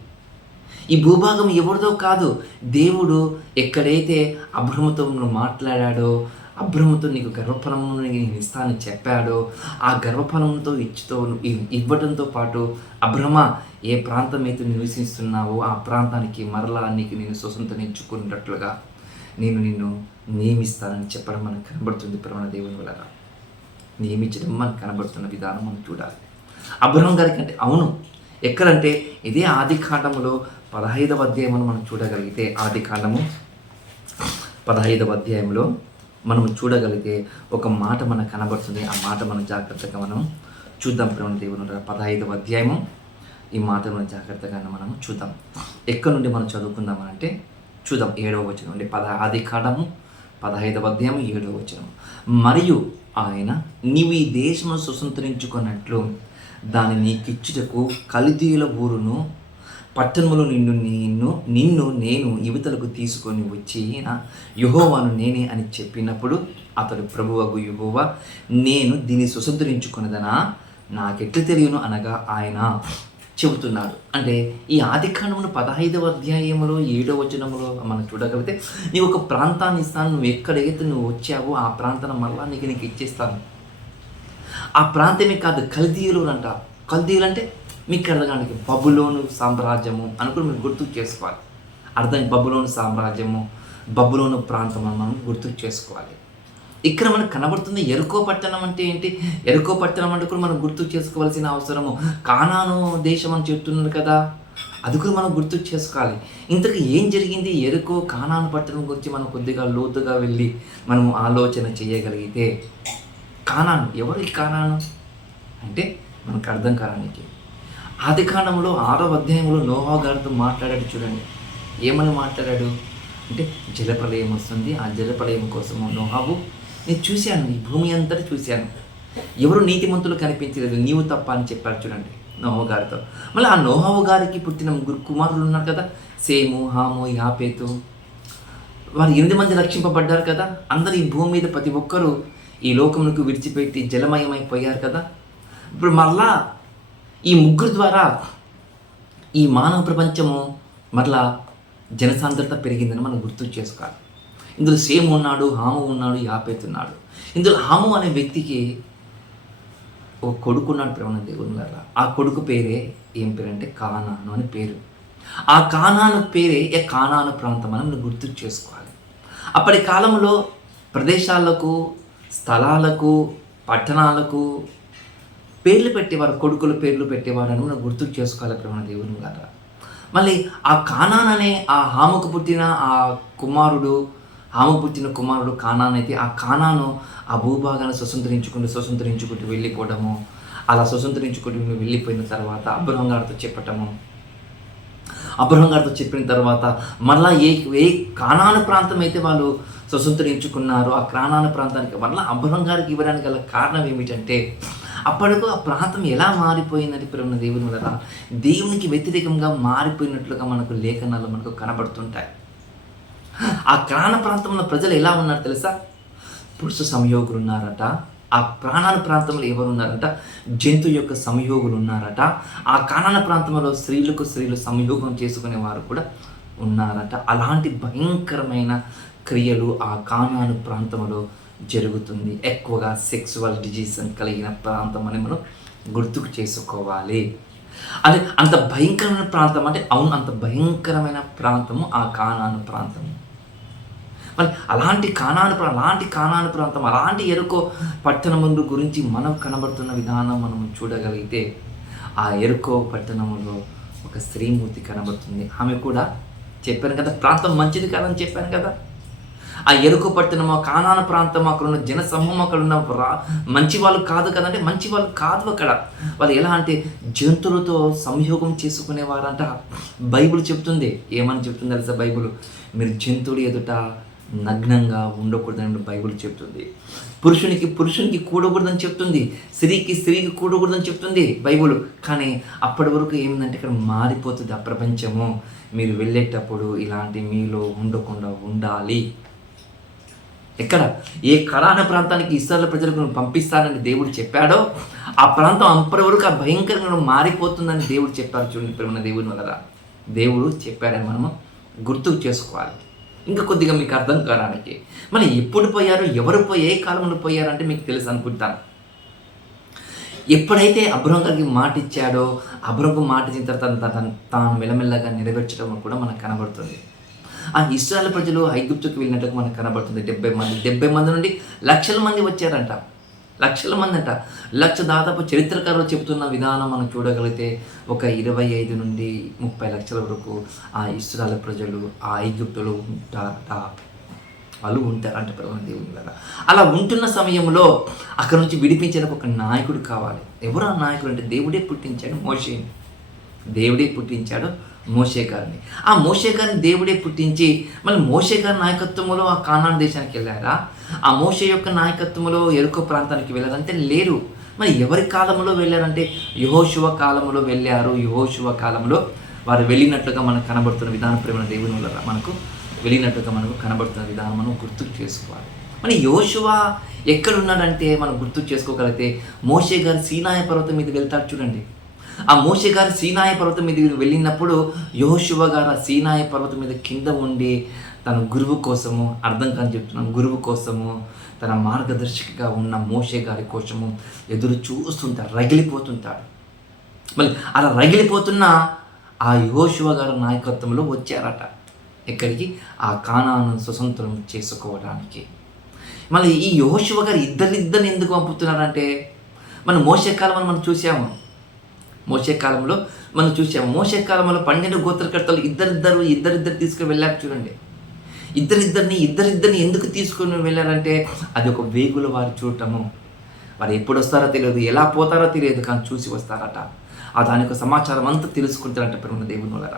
ఈ భూభాగం ఎవరిదో కాదు, దేవుడు ఎక్కడైతే అబ్రహముతో మాట్లాడాడో, అబ్రహముతో నీకు గర్భఫలమును నేను ఇస్తానని చెప్పాడో, ఆ గర్భఫలంతో ఇవ్వడంతో పాటు, అబ్రహమా ఏ ప్రాంతం అయితే నివసిస్తున్నావో ఆ ప్రాంతానికి మరలా నీకు నేను స్వతంత్రించుకున్నట్లుగా నేను నిన్ను నియమిస్తానని చెప్పడం మనకు కనబడుతుంది. ప్రమాణ దేవుని వల్ల నియమించడం మనకు కనబడుతున్న విధానం మనం చూడాలి. అబ్రహం గారికి అంటే అవును, ఎక్కడంటే ఇదే ఆదికాండములో 15వ అధ్యాయంలో మనం చూడగలిగితే, ఆదికాండము 15వ అధ్యాయంలో మనం చూడగలిగితే ఒక మాట మనకు కనబడుతుంది. ఆ మాట మనం జాగ్రత్తగా మనం చూద్దాం. ప్రేమ దేవుని 15వ అధ్యాయము ఈ మాట మనం జాగ్రత్తగా మనం చూద్దాం. ఎక్కడి నుండి మనం చదువుకుందామనంటే చూద్దాం 7వ వచనం నుండి. ఆదికాండము 15వ అధ్యాయం 7వ వచనం. మరియు ఆయన నీవు ఈ దేశమును స్వతంత్రించుకున్నట్లు దాన్ని నీకిచ్చుటకు కల్దీయుల ఊరును పట్టణములో నిన్ను నేను యువతలకు తీసుకొని వచ్చిన యెహోవాను నేనే అని చెప్పినప్పుడు అతడు ప్రభువగు యెహోవా నేను దీన్ని స్వతంత్రించుకున్నదనా నాకెట్లు తెలియను అనగా ఆయన చెబుతున్నాడు. అంటే ఈ ఆదికాండమును 15వ అధ్యాయంలో 7వ వచనంలో మనం చూడగలిగితే, నీవు ఒక ప్రాంతాన్ని ఇస్తాను, నువ్వు ఎక్కడైతే నువ్వు వచ్చావో ఆ ప్రాంతాన్ని మళ్ళా నీకు ఇచ్చేస్తాను. ఆ ప్రాంతమే కాదు, కల్దీయులు అంట. కల్దీయులు అంటే మీకు అర్థకానికి బబులోను సామ్రాజ్యము అనుకుని మీరు గుర్తు చేసుకోవాలి. అర్థం బబులోను సామ్రాజ్యము, బబులోను ప్రాంతం అని మనం గుర్తు చేసుకోవాలి. ఇక్కడ మనకు కనబడుతుంది యెరికో పట్టణం అంటే ఏంటి? యెరికో పట్టణం అంటే కూడా మనం గుర్తు చేసుకోవాల్సిన అవసరము. కానాను దేశం అని చెప్తున్నారు కదా, అది కూడా మనం గుర్తు చేసుకోవాలి. ఇంతకు ఏం జరిగింది? యెరికో కానాను పట్టణం గురించి మనం కొద్దిగా లోతుగా వెళ్ళి మనం ఆలోచన చేయగలిగితే, కానాను ఎవరు? ఈ కానాను అంటే మనకు అర్థం కాడానికి ఆదికాండంలో 6వ అధ్యాయంలో నోహా గారితో మాట్లాడాడు. చూడండి ఏమని మాట్లాడాడు అంటే, జలప్రలయం వస్తుంది, ఆ జలప్రలయం కోసము నోహావు నేను చూశాను, ఈ భూమి అంతటా చూశాను, ఎవరు నీతిమంతులు కనిపించలేదు, నీవు తప్ప అని చెప్పారు. చూడండి నోహా గారితో. మళ్ళీ ఆ నోహావు గారికి పుట్టిన 3 కుమారులు ఉన్నారు కదా, సేము, హాము, యాపేతు. వారు 8 మంది రక్షింపబడ్డారు కదా. అందరూ ఈ భూమి మీద ప్రతి ఒక్కరూ ఈ లోకములకు విడిచిపెట్టి జలమయమైపోయారు కదా. ఇప్పుడు మళ్ళా ఈ 3 ద్వారా ఈ మానవ ప్రపంచము మరలా జనసాంద్రత పెరిగిందని మనం గుర్తు చేసుకోవాలి. ఇందులో సేము ఉన్నాడు, హాము ఉన్నాడు, యాపేతు ఉన్నాడు. ఇందులో హాము అనే వ్యక్తికి ఒక కొడుకు ఉన్నాడు. ప్రేమ దేవుని వల్ల ఆ కొడుకు పేరే ఏం పేరు అంటే కానాను అని పేరు. ఆ కానాను పేరే కానాను ప్రాంతం అని మనం గుర్తు చేసుకోవాలి. అప్పటి కాలంలో ప్రదేశాలకు, స్థలాలకు, పట్టణాలకు పేర్లు పెట్టేవారు, కొడుకుల పేర్లు పెట్టేవారు అని మనం గుర్తు చేసుకోవాలి. ప్రేమ దేవుని వల్ల మళ్ళీ ఆ కానాన్ అనే ఆ హాముకు పుట్టిన కుమారుడు కానాన్ అయితే, ఆ కానాను ఆ భూభాగాన్ని స్వతంత్రించుకుంటూ వెళ్ళిపోవడము. అలా స్వతంత్రించుకుంటూ వెళ్ళిపోయిన తర్వాత అబ్రహం గారితో చెప్పిన తర్వాత మళ్ళీ ఏ కానాను ప్రాంతం అయితే వాళ్ళు స్వతంత్రించుకున్నారో ఆ కానాను ప్రాంతానికి మళ్ళీ అబ్రహం గారికి ఇవ్వడానికి గల కారణం ఏమిటంటే, అప్పటికు ఆ ప్రాంతం ఎలా మారిపోయిందంటే ప్రేమ దేవుని వల్ల దేవునికి వ్యతిరేకంగా మారిపోయినట్లుగా మనకు లేఖనాలు మనకు కనబడుతుంటాయి. ఆ కానాను ప్రాంతంలో ప్రజలు ఎలా ఉన్నారు తెలుసా? పురుష సంయోగులు ఉన్నారట. ఆ కానాను ప్రాంతంలో ఎవరు ఉన్నారంట? జంతు యొక్క సంయోగులు ఉన్నారట. ఆ కానాను ప్రాంతంలో స్త్రీలు సంయోగం చేసుకునే వారు కూడా ఉన్నారట. అలాంటి భయంకరమైన క్రియలు ఆ కానాను ప్రాంతంలో జరుగుతుంది. ఎక్కువగా సెక్సువల్ డిజీజ్ కలిగిన ప్రాంతం అని మనం గుర్తుకు చేసుకోవాలి. అదే అంత భయంకరమైన ప్రాంతం అంటే అవును, అంత భయంకరమైన ప్రాంతము ఆ కానాను ప్రాంతము. మరి అలాంటి కానాను ప్రాంతం, అలాంటి యెరికో పట్టణముల గురించి మనకు కనబడుతున్న విధానం మనం చూడగలిగితే, ఆ యెరికో పట్టణములో ఒక స్త్రీమూర్తి కనబడుతుంది. ఆమె కూడా చెప్పాను కదా, ప్రాంతం మంచిది కాదని చెప్పాను కదా. ఆ ఎరుకు పట్టణము, కానాను ప్రాంతం, అక్కడ ఉన్న జన సమూహం, అక్కడ ఉన్న మంచి వాళ్ళు కాదు కదంటే మంచి వాళ్ళు కాదు అక్కడ. వాళ్ళు ఎలా అంటే జంతువులతో సంయోగం చేసుకునేవారంట. బైబిల్ చెప్తుంది. ఏమని చెప్తుంది తెలుసా బైబిల్? మీరు జంతువులు ఎదుట నగ్నంగా ఉండకూడదని బైబిల్ చెప్తుంది. పురుషునికి కూడకూడదని చెప్తుంది. స్త్రీకి కూడకూడదని చెప్తుంది బైబిల్. కానీ అప్పటి వరకు ఏమిటంటే ఇక్కడ మారిపోతుంది ఆ ప్రపంచము. మీరు వెళ్ళేటప్పుడు ఇలాంటి మీలో ఉండకుండా ఉండాలి. ఎక్కడ ఏ కనాను ప్రాంతానికి ఇశ్రాయేలు ప్రజలకు పంపిస్తానని దేవుడు చెప్పాడో ఆ ప్రాంతం అప్పటి వరకు ఆ భయంకరంగా మారిపోతుందని దేవుడు చెప్పారు. చూడండి ప్రేమ దేవుని వల్ల దేవుడు చెప్పాడని మనము గుర్తుకు చేసుకోవాలి. ఇంకా కొద్దిగా మీకు అర్థం కావడానికి, మరి ఎప్పుడు పోయారు, ఎవరు పోయి ఏ కాలంలో పోయారంటే మీకు తెలుసు అనుకుంటాను. ఎప్పుడైతే అబ్రహం గారికి మాట ఇచ్చాడో, అబ్రహంకు మాట ఇచ్చిన తర్వాత తాను మెల్లమెల్లగా నెరవేర్చడం కూడా మనకు కనబడుతుంది. ఆ ఇశ్రాయేలు ప్రజలు ఐగుప్తుకు వెళ్ళినట్టుగా మనకు కనబడుతుంది. 70 మంది నుండి లక్షల మంది వచ్చారంట. లక్షల మంది అంట. దాదాపు చరిత్రకారులు చెబుతున్న విధానం మనం చూడగలిగితే ఒక 25 నుండి 30 లక్షల వరకు ఆ ఇశ్రాయేలు ప్రజలు ఆ ఐగుప్తులో ఉంటారట. వాళ్ళు ఉంటారంట దేవుని వల్ల. అలా ఉంటున్న సమయంలో అక్కడ నుంచి విడిపించడానికి ఒక నాయకుడు కావాలి. ఎవరు ఆ నాయకుడు అంటే దేవుడే పుట్టించాడు మోషేని. దేవుడే పుట్టించాడు మోషే గారిని. ఆ మోషే గారిని దేవుడే పుట్టించి మళ్ళీ మోషే గారి నాయకత్వంలో ఆ కానాను దేశానికి వెళ్ళారా? ఆ మోషే యొక్క నాయకత్వంలో ఎరుకో ప్రాంతానికి వెళ్ళారంటే లేరు. మరి ఎవరి కాలంలో వెళ్ళారంటే యెహోషువ కాలంలో వెళ్ళారు. యెహోషువ కాలంలో వారు వెళ్ళినట్లుగా మనకు కనబడుతున్న విధానం ప్రేమ దేవుని వల్ల మనకు వెళ్ళినట్టుగా మనకు కనబడుతున్న విధానం మనం గుర్తుకు చేసుకోవాలి. మరి యెహోషువ ఎక్కడున్నాడంటే మనం గుర్తుకు చేసుకోగలిగితే మోషే గారు సీనాయి పర్వతం మీద వెళ్తాడు చూడండి. ఆ మోషే గారు సీనాయి పర్వతం మీద వెళ్ళినప్పుడు యెహోషువ గారు ఆ సీనాయి పర్వతం మీద కింద ఉండి తన గురువు కోసము, అర్థం కాని చెప్తున్నాం, గురువు కోసము, తన మార్గదర్శిగా ఉన్న మోషే గారి కోసము ఎదురు చూస్తుంటాడు, రగిలిపోతుంటాడు. మళ్ళీ అలా రగిలిపోతున్న ఆ యెహోషువ గారి నాయకత్వంలో వచ్చారట. ఎక్కడికి? ఆ కానాను స్వతంత్రం చేసుకోవడానికి. మళ్ళీ ఈ యెహోషువ గారు ఇద్దరిని ఎందుకు పంపుతున్నారంటే మనం మోషే కాలంలో మనం చూసాము. మోషే కాలంలో 12 గోత్రకర్తలు ఇద్దరిద్దరు తీసుకుని వెళ్ళారు చూడండి. ఇద్దరిద్దరిని ఎందుకు తీసుకుని వెళ్ళారంటే అది ఒక వేగుల వారు చూడటము. వారు ఎప్పుడు వస్తారో తెలియదు, ఎలా పోతారో తెలియదు, కానీ చూసి వస్తారట. దాని యొక్క సమాచారం అంతా తెలుసుకుంటారంట ప్రేమ దేవుని వల్ల.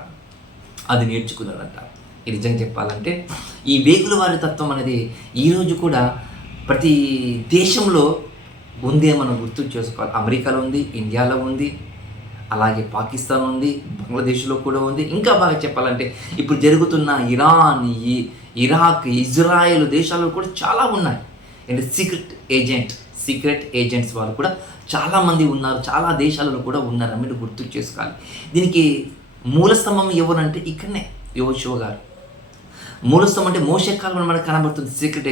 అది నేర్చుకున్నారంట. ఈ నిజంగా చెప్పాలంటే ఈ వేగుల వారి తత్వం అనేది ఈరోజు కూడా ప్రతి దేశంలో ఉంది అని మనం గుర్తు చేసుకోవాలి. అమెరికాలో ఉంది, ఇండియాలో ఉంది, అలాగే పాకిస్తాన్ ఉంది, బంగ్లాదేశ్లో కూడా ఉంది. ఇంకా బాగా చెప్పాలంటే ఇప్పుడు జరుగుతున్న ఇరాన్, ఇరాక్, ఇజ్రాయెల్ దేశాల్లో కూడా చాలా ఉన్నాయి. అండ్ సీక్రెట్ ఏజెంట్స్ వాళ్ళు కూడా చాలామంది ఉన్నారు. చాలా దేశాలలో కూడా ఉన్నారని మీరు గుర్తు చేసుకోవాలి. దీనికి మూలస్తంభం ఎవరంటే ఇక్కడనే యెహోషువ గారు. మూలస్తంభం అంటే మోషే కాలంలో మనకు కనబడుతుంది. సీక్రెట్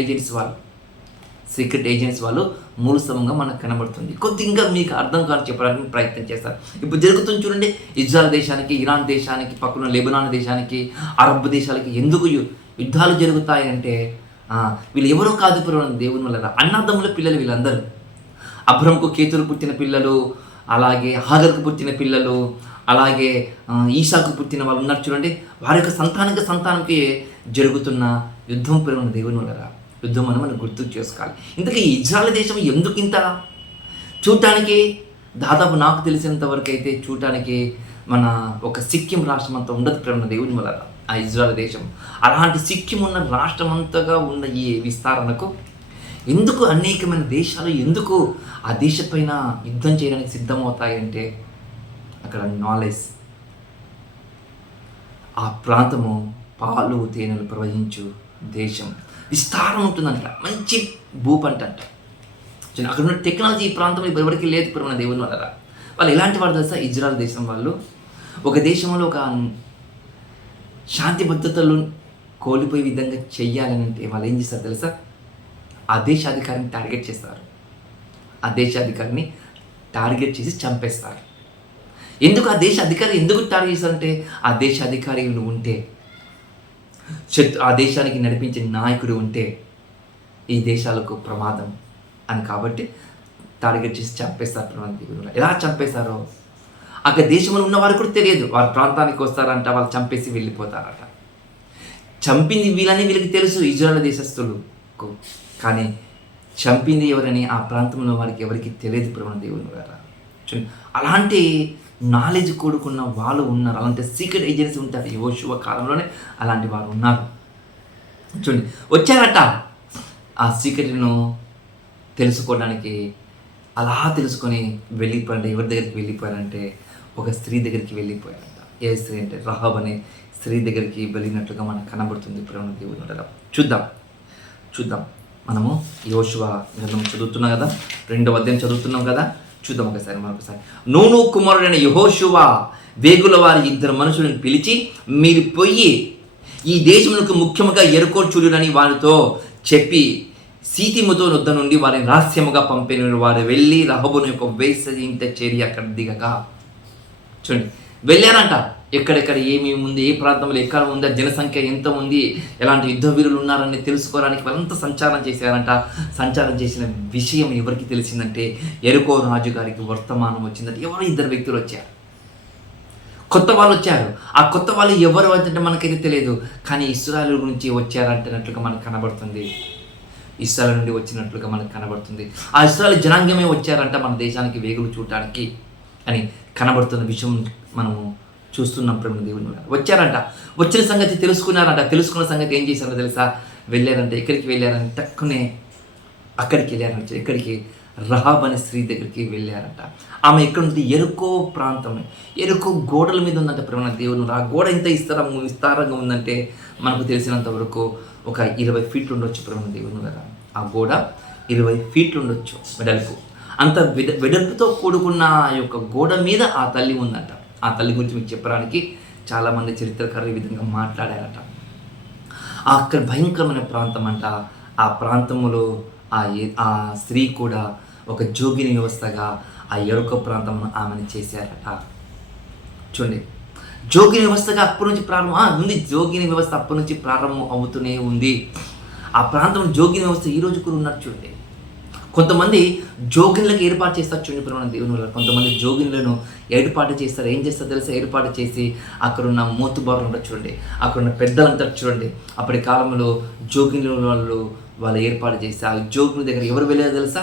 ఏజెంట్స్ వాళ్ళు మూలస్తంభంగా మనకు కనబడుతుంది. కొద్ది ఇంకా మీకు అర్థం కాదు చెప్పడానికి ప్రయత్నం చేస్తారు. ఇప్పుడు జరుగుతుంది చూడండి, ఇజ్రాయెల్ దేశానికి, ఇరాన్ దేశానికి, పక్కన లెబనాన్ దేశానికి, అరబ్ దేశాలకి ఎందుకు యుద్ధాలు జరుగుతాయంటే వీళ్ళు ఎవరో కాదు దేవుని వల్ల అన్నదమ్ముల పిల్లలు వీళ్ళందరూ. అబ్రహాముకు కేతురు పుట్టిన పిల్లలు, అలాగే హాగర్కు పుట్టిన పిల్లలు, అలాగే ఈసాకు పుట్టిన వాళ్ళు ఉన్నారు చూడండి. వారి యొక్క సంతానానికి జరుగుతున్న యుద్ధం ప్రేమ దేవుని వల్ల యుద్ధం అని మనం గుర్తు చేసుకోవాలి. ఇంతకీ ఇజ్రాయెల్ దేశం ఎందుకు ఇంత చూడటానికి దాదాపు నాకు తెలిసినంత వరకు అయితే చూడటానికి మన ఒక సిక్కిం రాష్ట్రం అంతా ఉండదు ప్రేమ దేవుని వల్ల ఆ ఇజ్రాయెల్ దేశం. అలాంటి సిక్కిం ఉన్న రాష్ట్రం అంతగా ఉన్న ఈ విస్తరణకు ఎందుకు అనేకమైన దేశాలు ఎందుకు ఆ దేశపైన యుద్ధం చేయడానికి సిద్ధమవుతాయంటే అక్కడ నాలెడ్జ్, ఆ ప్రాంతము పాలు తేనెలు ప్రవహించు దేశం, విస్తారం ఉంటుందంట, మంచి భూపంట అంట. అక్కడ ఉన్న టెక్నాలజీ ఈ ప్రాంతంలో ఎవరికి లేదు ప్రేమ దేవుని వల్ల. వాళ్ళు ఎలాంటి వాడు తెలుసా? ఇజ్రాయెల్ దేశం వాళ్ళు ఒక దేశంలో ఒక శాంతి భద్రతలు కోల్పోయే విధంగా చెయ్యాలని అంటే వాళ్ళు ఏం చేస్తారు తెలుసా? ఆ దేశాధికారిని టార్గెట్ చేస్తారు. ఆ దేశాధికారిని టార్గెట్ చేసి చంపేస్తారు. ఎందుకు ఆ దేశ అధికారి ఎందుకు టార్గెట్ చేస్తారంటే ఆ దేశ అధికారులు ఉంటే, ఆ దేశానికి నడిపించే నాయకుడు ఉంటే ఈ దేశాలకు ప్రమాదం అని కాబట్టి టార్గెట్ చేసి చంపేస్తారు. ఎలా చంపేస్తారో అక్కడ దేశంలో ఉన్నవారు కూడా తెలియదు. వారి ప్రాంతానికి వస్తారంట, వాళ్ళు చంపేసి వెళ్ళిపోతారట. చంపింది వీళ్ళకి తెలుసు ఇజ్రాయెల్ దేశస్థులు, కానీ చంపింది ఎవరని ఆ ప్రాంతంలో వారికి ఎవరికి తెలియదు ప్రేమ దేవుని గారు. అలాంటి నాలెడ్జ్ కూడుకున్న వాళ్ళు ఉన్నారు, అలాంటి సీక్రెట్ ఏజెన్సీ ఉంటారు. యెహోషువ కాలంలోనే అలాంటి వారు ఉన్నారు. చూడండి, వచ్చారట ఆ సీక్రెట్ను తెలుసుకోవడానికి. అలా తెలుసుకొని వెళ్ళిపోయారంటే, ఎవరి దగ్గరికి వెళ్ళిపోయారంటే ఒక స్త్రీ దగ్గరికి వెళ్ళిపోయారంట. ఏ స్త్రీ అంటే రహాబ్ అనే స్త్రీ దగ్గరికి వెళ్ళినట్లుగా మనకు కనబడుతుంది ప్రేమ దేవుని. చూద్దాం మనము యెహోషువ గ్రంథం చదువుతున్నాం కదా, 2వ అధ్యాయం చదువుతున్నాం కదా, చూద్దాం మరొకసారి. నూను కుమారుడైన యెహోషువ వేగుల వారి 2 మనుషులను పిలిచి, మీరు పోయి ఈ దేశమునకు ముఖ్యముగా ఎరుకో చూడునని వారితో చెప్పి సీతిముతో వద్ద నుండి వారిని రహస్యముగా పంపిన. వారు వెళ్ళి రహబును యొక్క వేసవి ఇంట చేరి అక్కడ దిగగా. చూడండి, వెళ్ళారంట. ఎక్కడెక్కడ ఏమేమి ఉంది, ఏ ప్రాంతంలో ఎక్కడ ఉందా, జనసంఖ్య ఎంత ఉంది, ఎలాంటి యుద్ధ వీరులు ఉన్నారని తెలుసుకోవడానికి వాళ్ళంతా సంచారం చేశారంట. సంచారం చేసిన విషయం ఎవరికి తెలిసిందంటే ఎరుకో రాజు గారికి వర్తమానం వచ్చిందంటే. ఎవరో 2 వ్యక్తులు వచ్చారు, కొత్త వాళ్ళు వచ్చారు. ఆ కొత్త వాళ్ళు ఎవరు అంటే మనకైతే తెలియదు, కానీ ఇశ్రాయేలు గురించి వచ్చారంటున్నట్లుగా మనకు కనబడుతుంది. ఇశ్రాయేలు నుండి వచ్చినట్లుగా మనకు కనబడుతుంది. ఆ ఇశ్రాయేలు జనాంగమే వచ్చారంట మన దేశానికి వేగులు చూడటానికి అని కనబడుతున్న విషయం మనము చూస్తున్నాం ప్రేమ దేవుని. వచ్చారంట, వచ్చిన సంగతి తెలుసుకున్నారంట. తెలుసుకున్న సంగతి ఏం చేశారో తెలుసా? వెళ్ళారంటే. ఎక్కడికి వెళ్ళారంటే టక్కునే అక్కడికి వెళ్ళారంట. ఎక్కడికి? రహాబ్ అనే స్త్రీ దగ్గరికి వెళ్ళారంట. ఆమె ఎక్కడ ఉంది? ఎరుకో ప్రాంతమే. ఎరుకో గోడల మీద ఉందంట ప్రేమ దేవుని. ఆ గోడ ఎంత విస్తారంగా ఉందంటే మనకు తెలిసినంత వరకు ఒక 20 ఫీట్లు ఉండొచ్చు ప్రేమ దేవుని గారు. ఆ గోడ 20 ఫీట్లు ఉండొచ్చు వెడల్పు. అంత వెడల్పుతో కూడుకున్న ఆ యొక్క గోడ మీద ఆ తల్లి ఉందంట. ఆ తల్లి గురించి మీకు చెప్పడానికి చాలామంది చరిత్రకారులు ఈ విధంగా మాట్లాడారట. అక్కడ భయంకరమైన ప్రాంతం అంట. ఆ ప్రాంతంలో ఆ స్త్రీ కూడా ఒక జోగిని వ్యవస్థగా ఆ ఎరుక ప్రాంతం ఆమెను చేశారట. చూడండి, జోగిని వ్యవస్థగా అప్పటి నుంచి ప్రారంభం ఉంది. జోగిని వ్యవస్థ అప్పటి నుంచి ప్రారంభం అవుతూనే ఉంది. ఆ ప్రాంతంలో జోగిని వ్యవస్థ ఈ రోజు కూడా ఉన్నట్టు చూడండి. కొంతమంది జోగిన్లకు ఏర్పాటు చేస్తారు చూడండి ప్రేమ దేవుని వల్ల. కొంతమంది జోగిన్లను ఏర్పాటు చేస్తారు. ఏం చేస్తారు తెలుసా? ఏర్పాటు చేసి అక్కడున్న మోతుబారులు ఉంటారు చూడండి, అక్కడున్న పెద్దలు అంటారు చూడండి. అప్పటి కాలంలో జోగిన్ల వాళ్ళు ఏర్పాటు చేసి ఆ జోగిని దగ్గర ఎవరు వెళ్ళారు తెలుసా?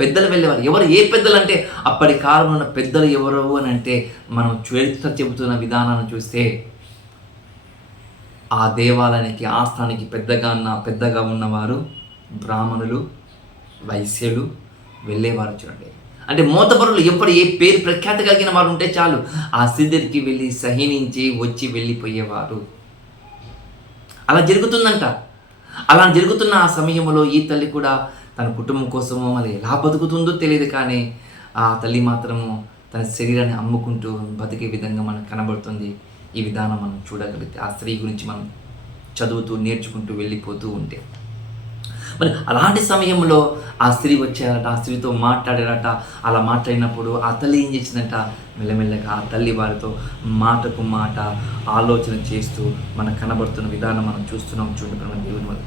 పెద్దలు వెళ్ళేవారు. ఎవరు? ఏ పెద్దలు అంటే అప్పటి కాలంలో ఉన్న పెద్దలు ఎవరు అని అంటే మనం చరిత్ర చెబుతున్న విధానాన్ని చూస్తే ఆ దేవాలయానికి ఆస్థానికి పెద్దగా ఉన్నవారు బ్రాహ్మణులు, వైశ్యులు వెళ్ళేవారు చూడండి. అంటే మోతబరులు ఎప్పుడు ఏ పేరు ప్రఖ్యాతి కలిగిన వారు ఉంటే చాలు ఆ సిద్ధరికి వెళ్ళి సహించి వచ్చి వెళ్ళిపోయేవారు. అలా జరుగుతుందంట. అలా జరుగుతున్న ఆ సమయంలో ఈ తల్లి కూడా తన కుటుంబం కోసమో మరి ఎలా బతుకుతుందో తెలియదు, కానీ ఆ తల్లి మాత్రము తన శరీరాన్ని అమ్ముకుంటూ బతికే విధంగా మనకు కనబడుతుంది. ఈ విధానం మనం చూడగలిగితే ఆ స్త్రీ గురించి మనం చదువుతూ నేర్చుకుంటూ వెళ్ళిపోతూ ఉంటే, మరి అలాంటి సమయంలో ఆ స్త్రీ వచ్చారట. ఆ స్త్రీతో మాట్లాడారట. అలా మాట్లాడినప్పుడు ఆ తల్లి ఏం చేసిందంట? మెల్లమెల్లగా ఆ తల్లి వారితో మాటకు మాట ఆలోచన చేస్తూ మనకు కనబడుతున్న విధానం మనం చూస్తున్నాం చూడండి మన దేవుని వల్ల.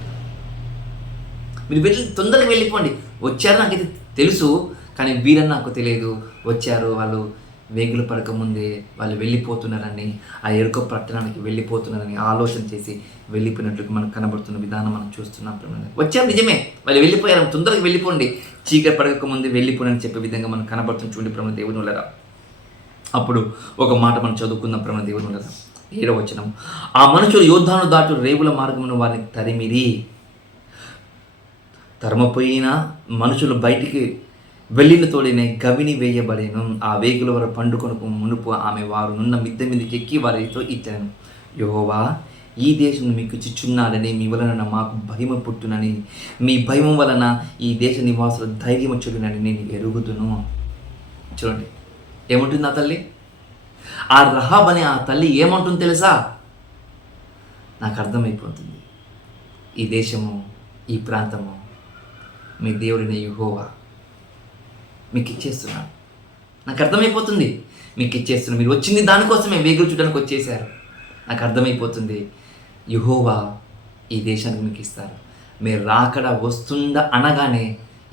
మీరు తొందరగా వెళ్ళిపోండి. వచ్చారు నాకైతే తెలుసు, కానీ వీరని నాకు తెలియదు. వచ్చారు వాళ్ళు వేగులు పడకముందే వాళ్ళు వెళ్ళిపోతున్నారని, ఆ ఎరుక పట్టణానికి వెళ్ళిపోతున్నారని ఆలోచన చేసి వెళ్ళిపోయినట్లుగా మనకు కనబడుతున్న విధానం మనం చూస్తున్నాం. వచ్చారు నిజమే, వాళ్ళు వెళ్ళిపోయారు. తొందరగా వెళ్ళిపోండి, చీకటి పడక ముందే వెళ్ళిపోనని చెప్పే విధంగా మనం కనబడుతుంది చూడండి ప్రేమ దేవుని వల్ల. అప్పుడు ఒక మాట మనం చదువుకుందాం ప్రేమ దేవుని వల్ల. 7వ వచనం. ఆ మనుషులు యోర్దాను దాటు రేవుల మార్గమును వారిని తరిమిరి. తరమపోయిన మనుషులు బయటికి వెళ్ళిన తోడినే గవిని వేయబడేను. ఆ వేగుల వారు పండుకొనకు మునుపు ఆమె వారు నున్న మిద్దె మీదకి ఎక్కి వారితో ఇచ్చాను. యెహోవా ఈ దేశం మీకు చిచ్చున్నాడని, మీ వలన మాకు భయము పుట్టునని, మీ భయం వలన ఈ దేశ నివాసులు ధైర్యం చూడనని నేను ఎరుగుదును. చూడండి ఏమంటుంది ఆ తల్లి. ఆ రహాబ్ అనే ఆ తల్లి ఏమంటుంది తెలుసా? నాకు అర్థమైపోతుంది, ఈ దేశము, ఈ ప్రాంతము మీ దేవుడిని యెహోవా మీకు ఇచ్చేస్తున్నాడు. నాకు అర్థమైపోతుంది, మీకు ఇచ్చేస్తున్నాను. మీరు వచ్చింది దానికోసమే, వేగులు చూడడానికి వచ్చేసారు. నాకు అర్థమైపోతుంది, యెహోవా ఈ దేశానికి మీకు ఇస్తారు. మీరు రాకడ వస్తుందా అనగానే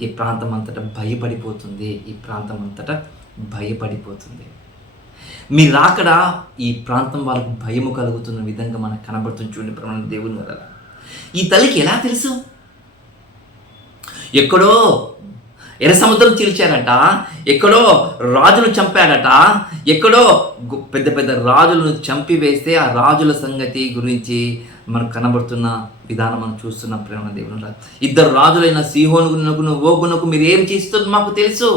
ఈ ప్రాంతం అంతటా భయపడిపోతుంది. ఈ ప్రాంతం అంతటా భయపడిపోతుంది. మీ రాకడ ఈ ప్రాంతం వాళ్ళకు భయము కలుగుతున్న విధంగా మనకు కనబడుతుంది. చూడండి ప్రేమ దేవుని వల్ల ఈ తల్లికి ఎలా తెలుసు? ఎక్కడో ఎర్ర సముద్రం చీల్చాడట, ఎక్కడో రాజును చంపాడట, ఎక్కడో పెద్ద పెద్ద రాజులను చంపివేస్తే ఆ రాజుల సంగతి గురించి మనకు కనబడుతున్న విధానం మనం చూస్తున్నాం. ప్రేమ దేవుని ఇద్దరు రాజులైన సీహోనుకు ఓగునకు మీరు ఏం చేస్తుందో మాకు తెలుసు.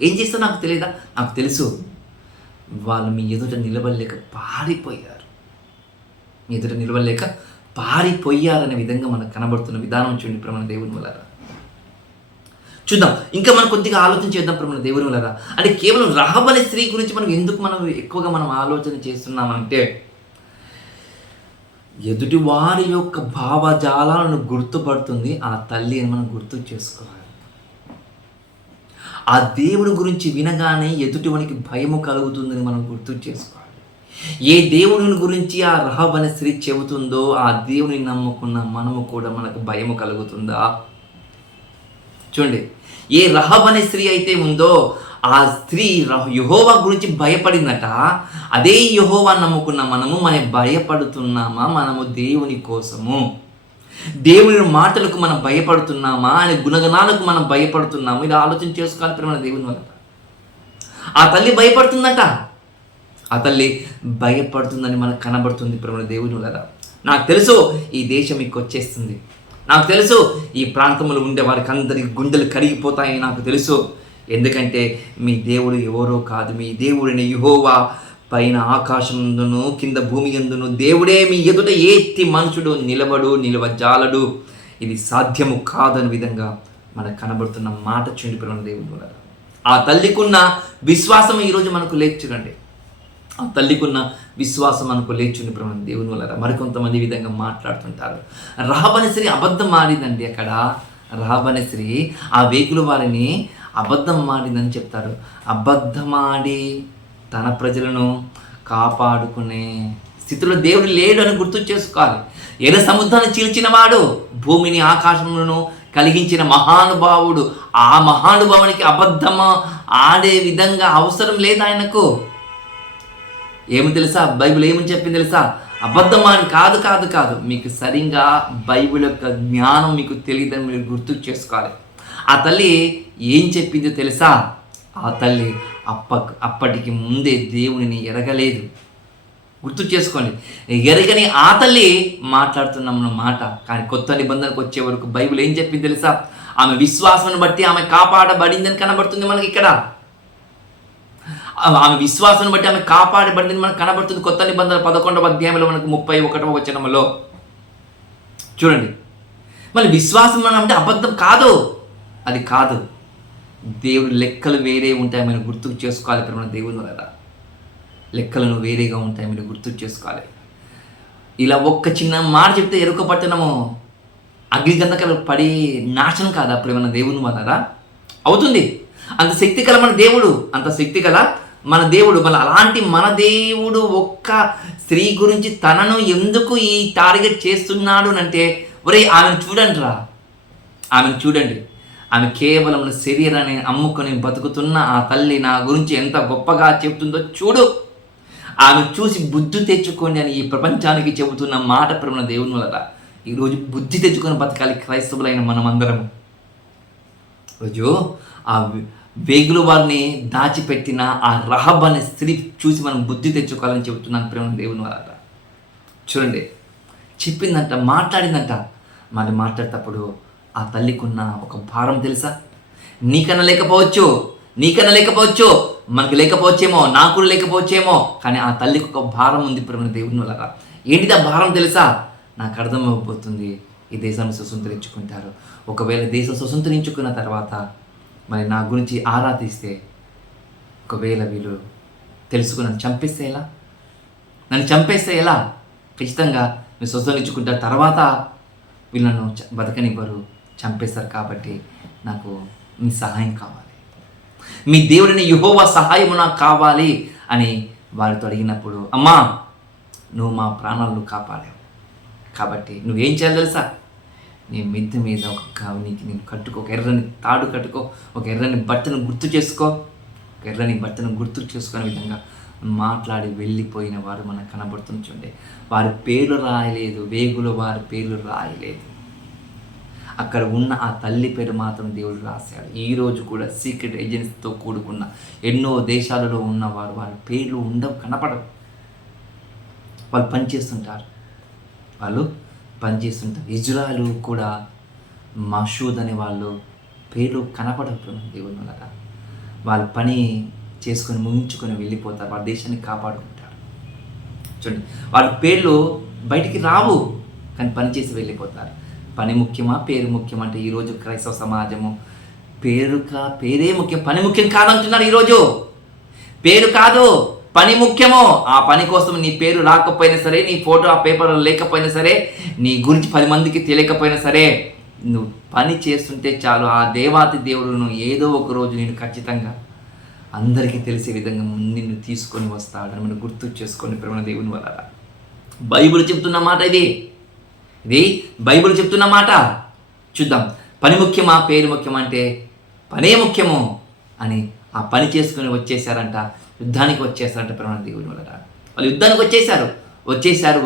ఏం చేస్తారో నాకు తెలియదా? నాకు తెలుసు. వాళ్ళు మీ ఎదుట నిలబడలేక పారిపోయారు. మీ ఎదుట నిలబడలేక పారిపోయారనే విధంగా మనకు కనబడుతున్న విధానం చూడండి ప్రేమ దేవుని వల్ల. చూద్దాం, ఇంకా మనం కొద్దిగా ఆలోచన చేద్దాం ప్రేమ దేవుని వల్ల. అంటే కేవలం రహబ్ అనే స్త్రీ గురించి మనం ఎక్కువగా ఆలోచన చేస్తున్నామంటే, ఎదుటి వారి యొక్క భావజాలాలను గుర్తుపడుతుంది ఆ తల్లి అని మనం గుర్తు చేసుకోవాలి. ఆ దేవుడి గురించి వినగానే ఎదుటివానికి భయము కలుగుతుందని మనం గుర్తు చేసుకోవాలి. ఏ దేవుని గురించి ఆ రహబ్ అనే స్త్రీ చెబుతుందో ఆ దేవుని నమ్ముకున్న మనము కూడా మనకు భయము కలుగుతుందా? చూడండి, ఏ రహబ్ అనే స్త్రీ అయితే ఉందో ఆ స్త్రీ యెహోవా గురించి భయపడిందట. అదే యెహోవా నమ్ముకున్న మనము భయపడుతున్నామా? మనము దేవుని కోసము, దేవుని మాటలకు మనం భయపడుతున్నామా? ఆయన గుణగణాలకు మనం భయపడుతున్నాము? ఇలా ఆలోచన చేసుకోవాలి ప్రేమ దేవుని వల్ల. ఆ తల్లి భయపడుతుందట. ఆ తల్లి భయపడుతుందని మనకు కనబడుతుంది ప్రేమ దేవుని వల్ల. నాకు తెలుసు ఈ దేశం మీకు వచ్చేస్తుంది. నాకు తెలుసు ఈ ప్రాంతంలో ఉండే వారికి అందరికి గుండెలు కరిగిపోతాయని నాకు తెలుసు. ఎందుకంటే మీ దేవుడు ఎవరో కాదు, మీ దేవుడిని యెహోవా. పైన ఆకాశందును కింద భూమి యందును దేవుడే మీ ఎదుట ఎత్తి మనుషుడు నిలవజాలడు. ఇది సాధ్యము కాదని విధంగా మనకు కనబడుతున్న మాట చూడండి ప్రేమ దేవుని వల్ల. ఆ తల్లికున్న విశ్వాసం ఈరోజు మనకు లేచుడండి. ఆ తల్లికున్న విశ్వాసం మనకు లేచుండి ప్రేమ దేవుని వల్ల. మరికొంతమంది విధంగా మాట్లాడుతుంటారు. రహబ్ అనే స్త్రీ అబద్ధం ఆడిందండి. అక్కడ రహబ్ అనే స్త్రీ ఆ వేకుల వారిని అబద్ధం ఆడిందని చెప్తారు. అబద్ధమాడి తన ప్రజలను కాపాడుకునే స్థితిలో దేవుడు లేడు అని గుర్తు చేసుకోవాలి. ఎర్ర సముద్రాన్ని చీల్చిన వాడు, భూమిని ఆకాశములను కలిగించిన మహానుభావుడు. ఆ మహానుభావునికి అబద్ధము ఆడే విధంగా అవసరం లేదు ఆయనకు. ఏమి తెలుసా? బైబిల్ ఏమని చెప్పింది తెలుసా? అబద్ధం అని కాదు. మీకు సరిగ్గా బైబిల్ యొక్క జ్ఞానం మీకు తెలియదని మీరు గుర్తు చేసుకోవాలి. ఆ తల్లి ఏం చెప్పిందో తెలుసా? ఆ తల్లి అప్పటికి ముందే దేవునిని ఎరగలేదు. గుర్తు చేసుకోండి. ఎరగని ఆ తల్లి మాట్లాడుతున్న మాట. కానీ కొత్త నిబంధనకు వచ్చే వరకు బైబిల్ ఏం చెప్పింది తెలుసా? ఆమె విశ్వాసాన్ని బట్టి ఆమె కాపాడబడిందని కనబడుతుంది మనకి ఇక్కడ. ఆమె విశ్వాసాన్ని బట్టి ఆమె కాపాడబడిందని మనకు కనబడుతుంది. కొత్త నిబంధన 11వ అధ్యాయంలో మనకు 31వ వచనంలో చూడండి. మళ్ళీ విశ్వాసం అంటే అబద్ధం కాదు, అది కాదు. దేవుడి లెక్కలు వేరే ఉంటాయి మనం గుర్తుకు చేసుకోవాలి ప్రేమ దేవుని వల్ల. లెక్కలను వేరేగా ఉంటాయి మీరు గుర్తు చేసుకోవాలి. ఇలా ఒక్క చిన్న మాట చెప్తే ఎరుక పట్టణము అగ్నిగంధకాలు పడి నాశనం కాదా ప్రేమ దేవుని వల్ల? అవుతుంది. అంత శక్తి గల మన దేవుడు, అంత శక్తి గల మన దేవుడు. మళ్ళీ అలాంటి మన దేవుడు ఒక్క స్త్రీ గురించి తనను ఎందుకు ఈ టార్గెట్ చేస్తున్నాడు అంటే, ఆమెను చూడండి రా, ఆమెను చూడండి. ఆమె కేవలం శరీరాన్ని అమ్ముకొని బతుకుతున్న ఆ తల్లి నా గురించి ఎంత గొప్పగా చెప్తుందో చూడు. ఆమె చూసి బుద్ధి తెచ్చుకోండి అని ఈ ప్రపంచానికి చెబుతున్న మాట ప్రేమ దేవుని వల్ల. ఈరోజు బుద్ధి తెచ్చుకొని బతకాలి క్రైస్తవులైన మనమందరము. రోజు ఆ వేగుల వారిని దాచిపెట్టిన ఆ రహబ్ అనే స్త్రీ చూసి మనం బుద్ధి తెచ్చుకోవాలని చెబుతున్నాను ప్రేమ దేవుని వల్ల. చూడండి, చెప్పిందంట, మాట్లాడిందంట. మరి మాట్లాడేటప్పుడు ఆ తల్లికున్న ఒక భారం తెలుసా? నీకన్నా లేకపోవచ్చు, మనకు లేకపోవచ్చేమో, నాకు లేకపోవచ్చేమో, కానీ ఆ తల్లికి ఒక భారం ఉంది ప్రేమ దేవుని వల్ల. ఏంటిది ఆ భారం తెలుసా? నాకు అర్థమైపోతుంది, ఈ దేశాన్ని స్వతంత్రించుకుంటారు. ఒకవేళ దేశం స్వతంత్రించుకున్న తర్వాత మరి నా గురించి ఆరాధిస్తే, ఒకవేళ వీళ్ళు తెలుసుకుని నన్ను చంపేస్తే ఎలా? ఖచ్చితంగా మీరు స్వతంత్రించుకుంటారు. తర్వాత వీళ్ళు నన్ను బతకనివ్వరు, చంపేస్తారు. కాబట్టి నాకు మీ సహాయం కావాలి, మీ దేవుడిని యెహోవా సహాయము నాకు కావాలి అని వారితో అడిగినప్పుడు, అమ్మా నువ్వు మా ప్రాణాలను కాపాడావు కాబట్టి నువ్వేం చేయాలి తెలుసా? నీ మిద్దె మీద ఒక కావనికి నేను కట్టుకో, ఒక ఎర్రని తాడు కట్టుకో, ఒక ఎర్రని బట్టను గుర్తు చేసుకో. ఎర్రని బట్టను గుర్తు చేసుకునే విధంగా మాట్లాడి వెళ్ళిపోయిన వారు మనకు కనబడుతుండే. వారి పేర్లు రాయలేదు, వేగులో వారి పేర్లు రాయలేదు. అక్కడ ఉన్న ఆ తల్లి పేరు మాత్రం దేవుడు రాశాడు. ఈరోజు కూడా సీక్రెట్ ఏజెన్సీతో కూడుకున్న ఎన్నో దేశాలలో ఉన్నవారు వారి పేర్లు ఉండవు, కనపడవు. వాళ్ళు పనిచేస్తుంటారు. ఇజ్రాయెల్ కూడా మషూద్ అనే వాళ్ళు పేర్లు కనపడవు దేవుని వల్ల. వాళ్ళు పని చేసుకొని ముగించుకొని వెళ్ళిపోతారు, వాళ్ళ దేశాన్ని కాపాడుకుంటారు. చూడండి, వాళ్ళ పేర్లు బయటికి రావు, కానీ పని చేసి వెళ్ళిపోతారు. పని ముఖ్యమా పేరు ముఖ్యమా అంటే ఈరోజు క్రైస్తవ సమాజము పేరే ముఖ్యం, పని ముఖ్యం కాదంటున్నారు. ఈరోజు పేరు కాదు, పని ముఖ్యము. ఆ పని కోసం నీ పేరు రాకపోయినా సరే, నీ ఫోటో ఆ పేపర్లో లేకపోయినా సరే, నీ గురించి 10 మందికి తెలియకపోయినా సరే, నువ్వు పని చేస్తుంటే చాలు. ఆ దేవాతి దేవుడును ఏదో ఒక రోజు నేను ఖచ్చితంగా అందరికీ తెలిసే విధంగా నిన్ను తీసుకొని వస్తాడని మనం గుర్తు చేసుకొని ప్రేమ దేవుని వల్ల. బైబిల్ చెప్తున్న మాట ఇది బైబిల్ చెప్తున్న మాట. చూద్దాం, పని ముఖ్యమా పేరు ముఖ్యమా అంటే పనే ముఖ్యము అని ఆ పని చేసుకుని వచ్చేసారంట, యుద్ధానికి వచ్చేసారంట ప్రేమ దేవుని వల్ల. వాళ్ళు యుద్ధానికి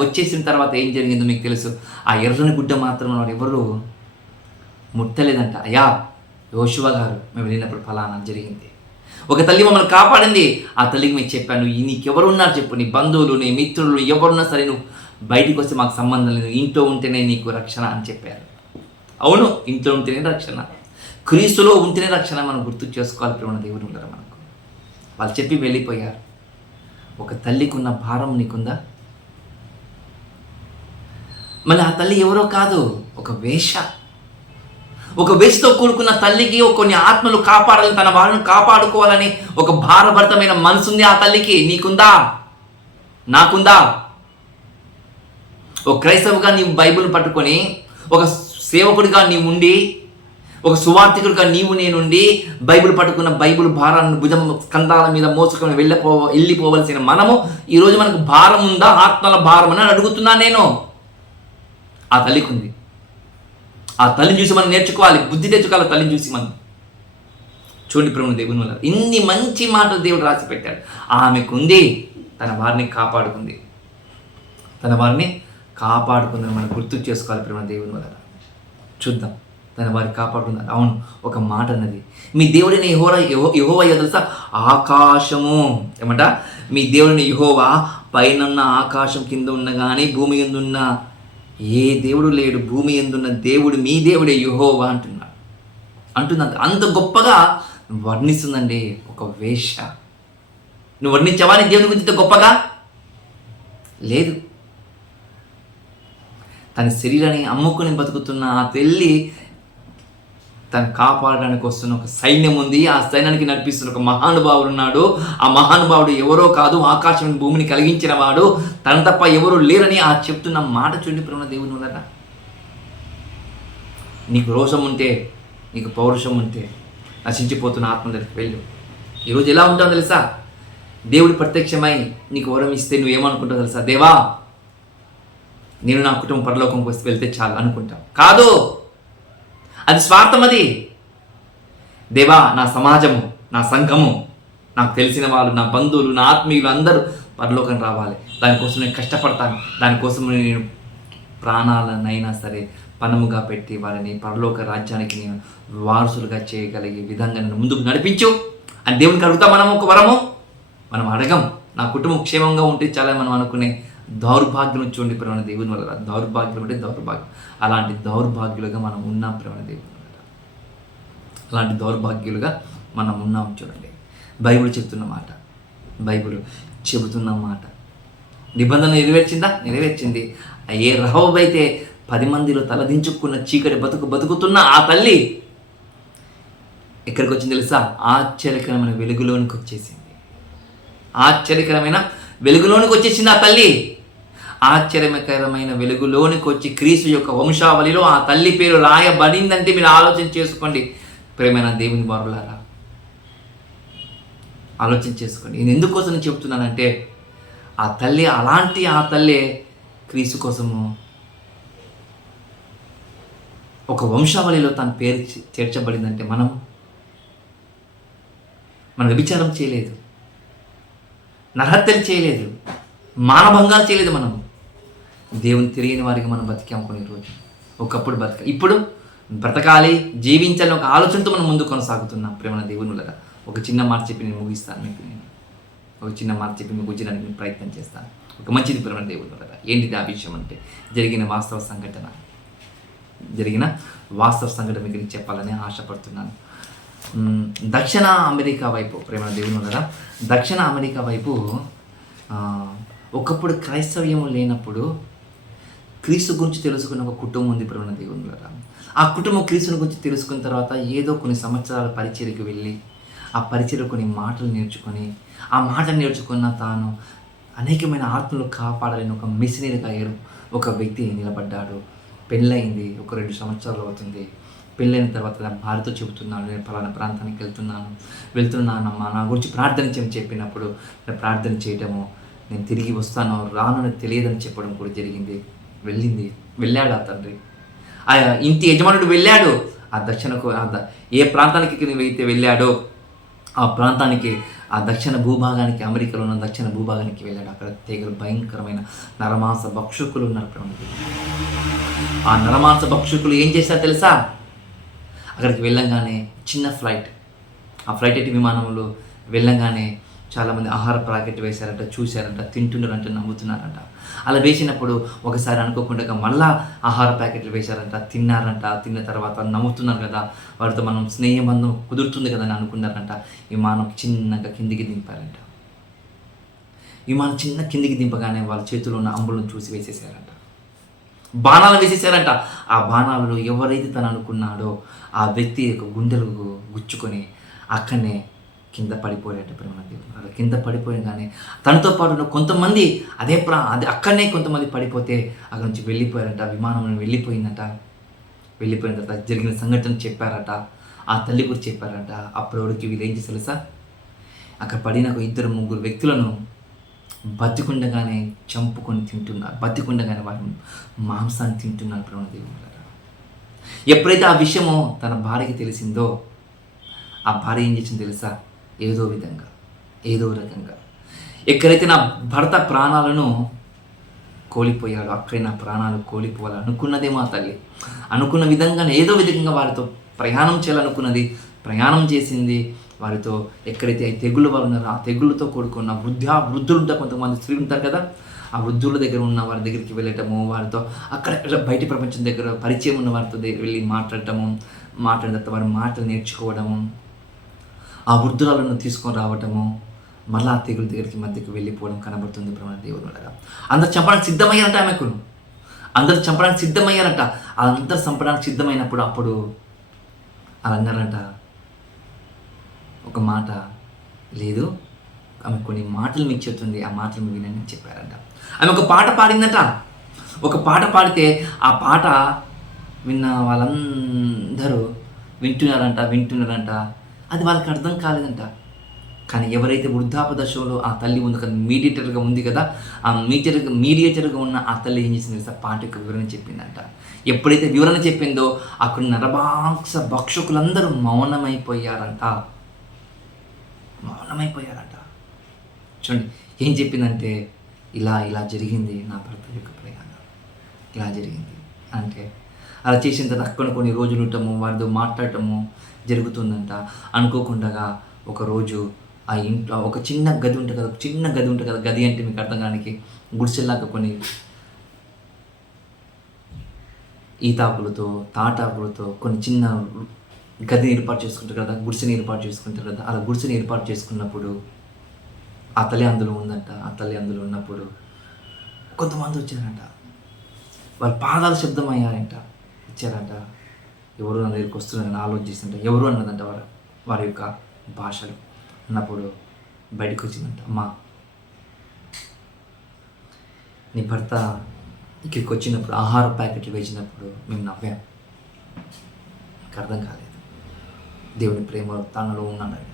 వచ్చేసిన తర్వాత ఏం జరిగిందో మీకు తెలుసు. ఆ ఎర్రని గుడ్డ మాత్రం వాడు ఎవరు ముట్టలేదంట. అయ్యా యోషువ గారు, మేము వెళ్ళినప్పుడు ఫలానా జరిగింది, ఒక తల్లి మమ్మల్ని కాపాడింది. ఆ తల్లికి మేము చెప్పాను, నీకెవరు ఉన్నారు చెప్పు, నీ బంధువులు, నీ మిత్రులు ఎవరున్నా సరే నువ్వు బయటికి వస్తే మాకు సంబంధం లేదు, ఇంట్లో ఉంటేనే నీకు రక్షణ అని చెప్పారు. అవును, ఇంట్లో ఉంటేనే రక్షణ, క్రీస్తులో ఉంటేనే రక్షణ మనం గుర్తు చేసుకోవాలి ప్రేమ దేవుడు ఉండరు మనకు. వాళ్ళు చెప్పి వెళ్ళిపోయారు. ఒక తల్లికి ఉన్న భారం నీకుందా? మళ్ళీ ఆ తల్లి ఎవరో కాదు, ఒక వేషతో కూడుకున్న తల్లికి కొన్ని ఆత్మలు కాపాడాలని, తన వారిని కాపాడుకోవాలని ఒక భారభరితమైన మనసుంది ఆ తల్లికి. నీకుందా? నాకుందా? ఒక క్రైస్తవుగా నీవు బైబిల్ పట్టుకొని, ఒక సేవకుడిగా నీవు ఉండి, ఒక సువార్థికుడిగా నేనుండి బైబిల్ పట్టుకున్న బైబిల్ భారాన్ని భుజం స్కంధాల మీద మోసుకొని వెళ్ళిపోవలసిన మనము ఈరోజు మనకు భారం ఉందా? ఆత్మల భారం అని అడుగుతున్నాను నేను. ఆ తల్లికి ఉంది. ఆ తల్లిని చూసి మనం నేర్చుకోవాలి, బుద్ధి తెచ్చుకోవాలి తల్లిని చూసి మనం. చూడండి ప్రేమ దేవుని వల్ల ఇన్ని మంచి మాటలు దేవుడు రాసి పెట్టాడు. ఆమెకుంది, తన వారిని కాపాడుకుందని మనం గుర్తు చేసుకోవాలి ప్రేమ దేవుని వల్ల. చూద్దాం, తన వారిని కాపాడుకుంది. అవును, ఒక మాట అన్నది, మీ దేవుడిని యెహోవా తెలుసా? ఆకాశము ఏమంట, మీ దేవుడిని యెహోవా పైన ఆకాశం కింద ఉన్న కానీ భూమి కింద ఉన్న ఏ దేవుడు లేడు, భూమి ఎందున్న దేవుడు మీ దేవుడే యెహోవా అంటున్నా. అంత గొప్పగా వర్ణిస్తుందండి ఒక వేశ్య. నువ్వు వర్ణించావా నీ దేవుని గురించి గొప్పగా? లేదు. తన శరీరాన్ని అమ్ముకుని బతుకుతున్న ఆ తల్లి తను కాపాడడానికి వస్తున్న ఒక సైన్యం ఉంది. ఆ సైన్యానికి నడిపిస్తున్న ఒక మహానుభావుడు ఉన్నాడు. ఆ మహానుభావుడు ఎవరో కాదు, ఆకాశం భూమిని కలిగించిన వాడు, తన తప్ప ఎవరు లేరని ఆ చెప్తున్న మాట చూడండి ప్రేమ దేవుని వల్ల. నీకు రోషం ఉంటే, నీకు పౌరుషం ఉంటే నశించిపోతున్న ఆత్మ దగ్గరికి వెళ్ళు. ఈరోజు ఎలా ఉంటావు తెలుసా? దేవుడు ప్రత్యక్షమై నీకు వరం ఇస్తే నువ్వేమనుకుంటావు తెలుసా? దేవా, నేను నా కుటుంబం పరలోకంకి వస్తే వెళ్తే చాలు అనుకుంటావు. కాదు, అది స్వార్థం. అది దేవా, నా సమాజము, నా సంఘము, నాకు తెలిసిన వాళ్ళు, నా బంధువులు, నా ఆత్మీయులు అందరూ పరలోకం రావాలి. దానికోసం నేను కష్టపడతాను. దానికోసం నేను ప్రాణాలనైనా సరే పణముగా పెట్టి వారిని పరలోక రాజ్యానికి నేను వారసులుగా చేయగలిగే విధంగా నన్ను ముందుకు నడిపించు అని దేవునికి అడుగుతాం. మనం ఒక వరము మనం అడగం. నా కుటుంబం క్షేమంగా ఉంటే చాలా మనం అనుకునే దౌర్భాగ్యం చూడండి ప్రేమ దేవుని వల్ల. దౌర్భాగ్యం అంటే దౌర్భాగ్యం. అలాంటి దౌర్భాగ్యులుగా మనం ఉన్నాం ప్రేమ దేవుని వల్ల. అలాంటి దౌర్భాగ్యులుగా మనం ఉన్నాం చూడండి. బైబిల్ చెప్తున్న మాట, బైబిల్ చెబుతున్న మాట నిబంధన నెరవేర్చింది. ఏ రహోబు అయితే 10 మందిలో తలదించుకున్న చీకటి బతుకుతున్న ఆ తల్లి ఎక్కడికి వచ్చింది తెలుసా? ఆశ్చర్యకరమైన వెలుగులోనికి వచ్చేసింది. ఆశ్చర్యకరమైన వెలుగులోనికి వచ్చేసింది ఆ తల్లి. ఆశ్చర్యకరమైన వెలుగులోనికి వచ్చి క్రీస్తు యొక్క వంశావళిలో ఆ తల్లి పేరు రాయబడిందంటే మీరు ఆలోచన చేసుకోండి ప్రేమైన దేవుని వారులారా. ఆలోచన చేసుకోండి. నేను ఎందుకోసం చెప్తున్నానంటే ఆ తల్లే క్రీస్తు కోసము ఒక వంశావళిలో తన పేరు చేర్చబడిందంటే మనం వ్యభిచారం చేయలేదు, నరహత్యలు చేయలేదు, మానభంగాలు చేయలేదు. మనం దేవుని తెలియని వారికి మనం బతికాం కొన్ని రోజులు. ఒకప్పుడు ఇప్పుడు బ్రతకాలి, జీవించాలని ఒక ఆలోచనతో మనం ముందు కొనసాగుతున్నాం. ప్రేమ దేవుని వల్ల ఒక చిన్న మాట చెప్పి నేను ముగిస్తాను. ఒక చిన్న మాట చెప్పి మీకు వచ్చడానికి నేను ప్రయత్నం చేస్తాను. ఒక మంచిది ప్రేమ దేవుని వల్ల. ఏంటిది ఆ విషయం అంటే జరిగిన వాస్తవ సంఘటన మీకు నేను చెప్పాలని ఆశపడుతున్నాను. దక్షిణ అమెరికా వైపు, ప్రేమ దేవుని వల్ల దక్షిణ అమెరికా వైపు ఒకప్పుడు క్రైస్తవ్యం లేనప్పుడు క్రీస్తు గురించి తెలుసుకున్న ఒక కుటుంబం ఉంది ప్రేమ దేవుని వల్ల. ఆ కుటుంబం క్రీస్తుని గురించి తెలుసుకున్న తర్వాత ఏదో కొన్ని సంవత్సరాల పరిచర్యకు వెళ్ళి ఆ పరిచర్య కొన్ని మాటలు నేర్చుకొని ఆ మాటలు నేర్చుకున్న తాను అనేకమైన ఆత్మలు కాపాడాలని ఒక మిషనరీగా ఒక వ్యక్తి నిలబడ్డాడు. పెళ్ళయింది, ఒక 2 సంవత్సరాలు అవుతుంది. పెళ్ళైన తర్వాత నా భార్యతో చెబుతున్నాను, నేను పలానా ప్రాంతానికి వెళ్తున్నానమ్మా, నా గురించి ప్రార్థన చేయని చెప్పినప్పుడు నేను ప్రార్థన చేయటము, నేను తిరిగి వస్తాను రాను తెలియదని చెప్పడం కూడా జరిగింది. వెళ్ళాడు ఆ తండ్రి. ఆ ఇంటి యజమానుడు వెళ్ళాడు. ఆ దక్షిణకు ఏ ప్రాంతానికి అయితే వెళ్ళాడో ఆ ప్రాంతానికి, ఆ దక్షిణ భూభాగానికి, అమెరికాలో ఉన్న దక్షిణ భూభాగానికి వెళ్ళాడు. అక్కడ తెగలు భయంకరమైన నరమాంస భక్షకులు ఉన్నారు. ఆ నరమాంస భక్షకులు ఏం చేశారు తెలుసా? అక్కడికి వెళ్ళంగానే చిన్న ఫ్లైట్, ఆ ఫ్లైట్ అయితే విమానంలో వెళ్ళంగానే చాలామంది ఆహార ప్యాకెట్ వేశారంట, చూశారంట, తింటున్నారంట, నమ్ముతున్నారంట. అలా వేసినప్పుడు ఒకసారి అనుకోకుండా మళ్ళా ఆహార ప్యాకెట్లు వేశారంట, తిన్నారంట. తిన్న తర్వాత నమ్ముతున్నారు కదా, వారితో మనం స్నేహబంధం కుదురుతుంది కదా అని అనుకున్నారంట. విమానం చిన్నగా కిందికి దింపారంట. విమానం కిందికి దింపగానే వాళ్ళ చేతిలో ఉన్న అంబులను చూసి వేసేసారంట, బాణాలు వేసేసారంట. ఆ బాణాలలో ఎవరైతే తను అనుకున్నాడో ఆ వ్యక్తి యొక్క గుండెలకు గుచ్చుకొని అక్కడనే కింద పడిపోయాట. అలా కింద పడిపోయగానే తనతో పాటు కొంతమంది అదే అక్కడనే కొంతమంది పడిపోతే అక్కడి నుంచి వెళ్ళిపోయారంట. విమానం వెళ్ళిపోయిందట. వెళ్ళిపోయిన తర్వాత జరిగిన సంఘటన చెప్పారట, ఆ తల్లి గురించి చెప్పారంట. అప్పటివరకు వీళ్ళు ఏం చేశారు సార్, అక్కడ పడిన 2-3 వ్యక్తులను బతికుండగానే చంపుకొని తింటున్నారు, బతికుండగానే వారి మాంసాన్ని తింటున్నారు. దేవుడు ఎప్పుడైతే ఆ విషయమో తన భార్యకి తెలిసిందో, ఆ భార్య ఏం చేసింది తెలుసా? ఏదో విధంగా, ఏదో రకంగా ఎక్కడైతే నా భర్త ప్రాణాలను కోల్పోయాడో అక్కడే నా ప్రాణాలు కోల్పోవాలి అనుకున్నదేమో ఆ తల్లి. అనుకున్న విధంగానే ఏదో విధంగా వారితో ప్రయాణం చేయాలనుకున్నది, ప్రయాణం చేసింది. వారితో ఎక్కడైతే తెగుళ్ళు వారు ఉన్నారో ఆ తెగుళ్ళతో కూడుకున్న వృద్ధులు ఉంటారు, కొంతమంది స్త్రీలు ఉంటారు కదా, ఆ వృద్ధుల దగ్గర ఉన్న వారి దగ్గరికి వెళ్ళటము, వారితో అక్కడ బయట ప్రపంచం దగ్గర పరిచయం ఉన్న వారితో వెళ్ళి మాట్లాడిన తర్వాత వారి మాటలు నేర్చుకోవడము, ఆ వృద్ధులను తీసుకొని రావటము, మళ్ళీ ఆ తెగుల దగ్గరికి మధ్యకి వెళ్ళిపోవడం కనబడుతుంది. దేవుడు అందరు చంపడానికి సిద్ధమయ్యారంట. ఆమెకు అందరు చంపడానికి సిద్ధమయ్యారంట. అందరు చంపడానికి సిద్ధమైనప్పుడు అప్పుడు అలా అన్నారంట, ఒక మాట లేదు, ఆమె కొన్ని మాటలు మీకు చెప్తుంది, ఆ మాటలు మీకు వినని చెప్పారంట. ఆమె ఒక పాట పాడిందట. ఒక పాట పాడితే ఆ పాట విన్న వాళ్ళందరూ వింటున్నారంట. అది వాళ్ళకి అర్థం కాలేదంట. కానీ ఎవరైతే వృద్ధాప దశలో ఆ తల్లి ఉంది కదా, మీడియేటర్గా ఉంది కదా, ఆ మీడియేటర్గా ఉన్న ఆ తల్లి ఏం చేసింది తెలుసా? పాట యొక్క వివరణ చెప్పిందంట. ఎప్పుడైతే వివరణ చెప్పిందో అక్కడ నరమాంస భక్షకులందరూ మౌనమైపోయారంట. చూడండి ఏం చెప్పిందంటే, ఇలా జరిగింది నా భర్త యొక్క ప్రయాణం, ఇలా జరిగింది అంటే. అలా చేసిన తర్వాత అక్కడ కొన్ని రోజులు ఉండటము, వారితో మాట్లాడటము జరుగుతుందంట. అనుకోకుండా ఒకరోజు ఆ ఇంట్లో ఒక చిన్న గది ఉంటుంది కదా, గది అంటే మీకు అర్థం కానికి గుడిసెల్లాగా కొన్ని ఈతాకులతో తాటాకులతో కొన్ని చిన్న గదిని ఏర్పాటు చేసుకుంటారు కదా, గుడిసెని ఏర్పాటు చేసుకుంటారు కదా. అలా గుడిసెని ఏర్పాటు చేసుకున్నప్పుడు ఆ తల్లి అందులో ఉందంట. ఆ తల్లి అందులో ఉన్నప్పుడు కొంతమంది వచ్చారంట, వాళ్ళ పాదాలు శబ్దం అయ్యారంట, వచ్చారంట. ఎవరు నా దగ్గరికి వస్తున్నారని ఆలోచిస్తుంటే ఎవరు అన్నదంట వారి యొక్క భాషలు. అన్నప్పుడు బయటకు వచ్చిందంట, అమ్మా నీ భర్త ఇక్కడికి వచ్చినప్పుడు ఆహార ప్యాకెట్లు వేసినప్పుడు మేము నవ్వాం, నాకు అర్థం కాలేదు, దేవుని ప్రేమ తనలో ఉన్నాడని.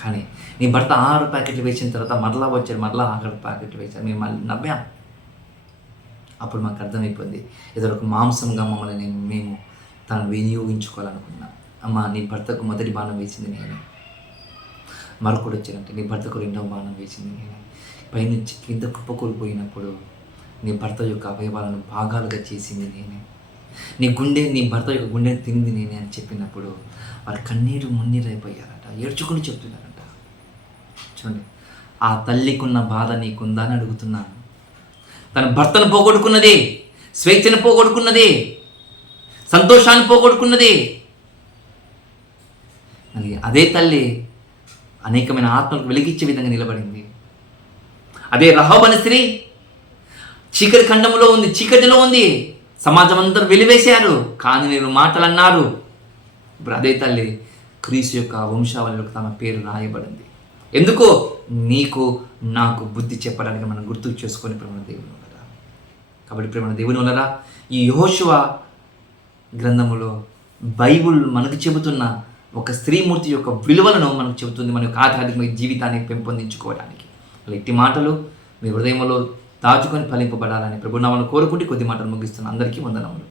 కానీ నీ భర్త ఆహార ప్యాకెట్లు వేసిన తర్వాత మరలా వచ్చారు, మరలా ఆహార ప్యాకెట్లు వేశారు, మేము మళ్ళీ నవ్వాం. అప్పుడు మాకు అర్థమైపోయింది, ఏదో ఒక మాంసంగా మమ్మల్ని మేము తను వినియోగించుకోవాలనుకున్నాం. అమ్మ నీ భర్తకు మొదటి బాణం వేసింది నేనే, మరొకడు వచ్చాడంటే నీ భర్తకు రెండవ బాణం వేసింది నేనే, పైనుంచి కింద కుప్పకూలిపోయినప్పుడు నీ భర్త యొక్క అవయవాలను భాగాలుగా చేసింది నేనే, నీ భర్త యొక్క గుండెని తింది నేనే అని చెప్పినప్పుడు వారు కన్నీరు మున్నీరైపోయారట, ఏడ్చుకుని చెప్తున్నారట. చూడండి, ఆ తల్లికున్న బాధ నీకుందా అని అడుగుతున్నాను. తన భర్తను పోగొట్టుకున్నది, స్వేచ్ఛను పోగొట్టుకున్నది, సంతోషాన్ని పోగొట్టుకున్నది. మరి అదే తల్లి అనేకమైన ఆత్మలకు వెలిగించే విధంగా నిలబడింది. అదే రహాబు అనే స్త్రీ చీకటి ఖండంలో ఉంది, చీకటిలో ఉంది, సమాజం అందరూ వెలివేశారు, కానీ నేను మాటలు అన్నారు. ఇప్పుడు అదే తల్లి క్రీస్తు యొక్క వంశావళిలోకి తమ పేరు రాయబడింది. ఎందుకో నీకు నాకు బుద్ధి చెప్పడానికి మనం గుర్తు చేసుకొని ప్రేమ దేవుని వలన. కాబట్టి ప్రేమ దేవుని వలన ఈ యెహోషువ గ్రంథములో బైబుల్ మనకు చెబుతున్న ఒక స్త్రీమూర్తి యొక్క విలువలను మనకు చెబుతుంది, మన యొక్క ఆధ్యాత్మిక జీవితాన్ని పెంపొందించుకోవడానికి. ఇట్టి మాటలు మీ హృదయంలో దాచుకొని ఫలింపబడాలని ప్రభునామములో కోరుకుంటే కొద్ది మాటలు ముగిస్తున్నాను. అందరికీ వందనములు.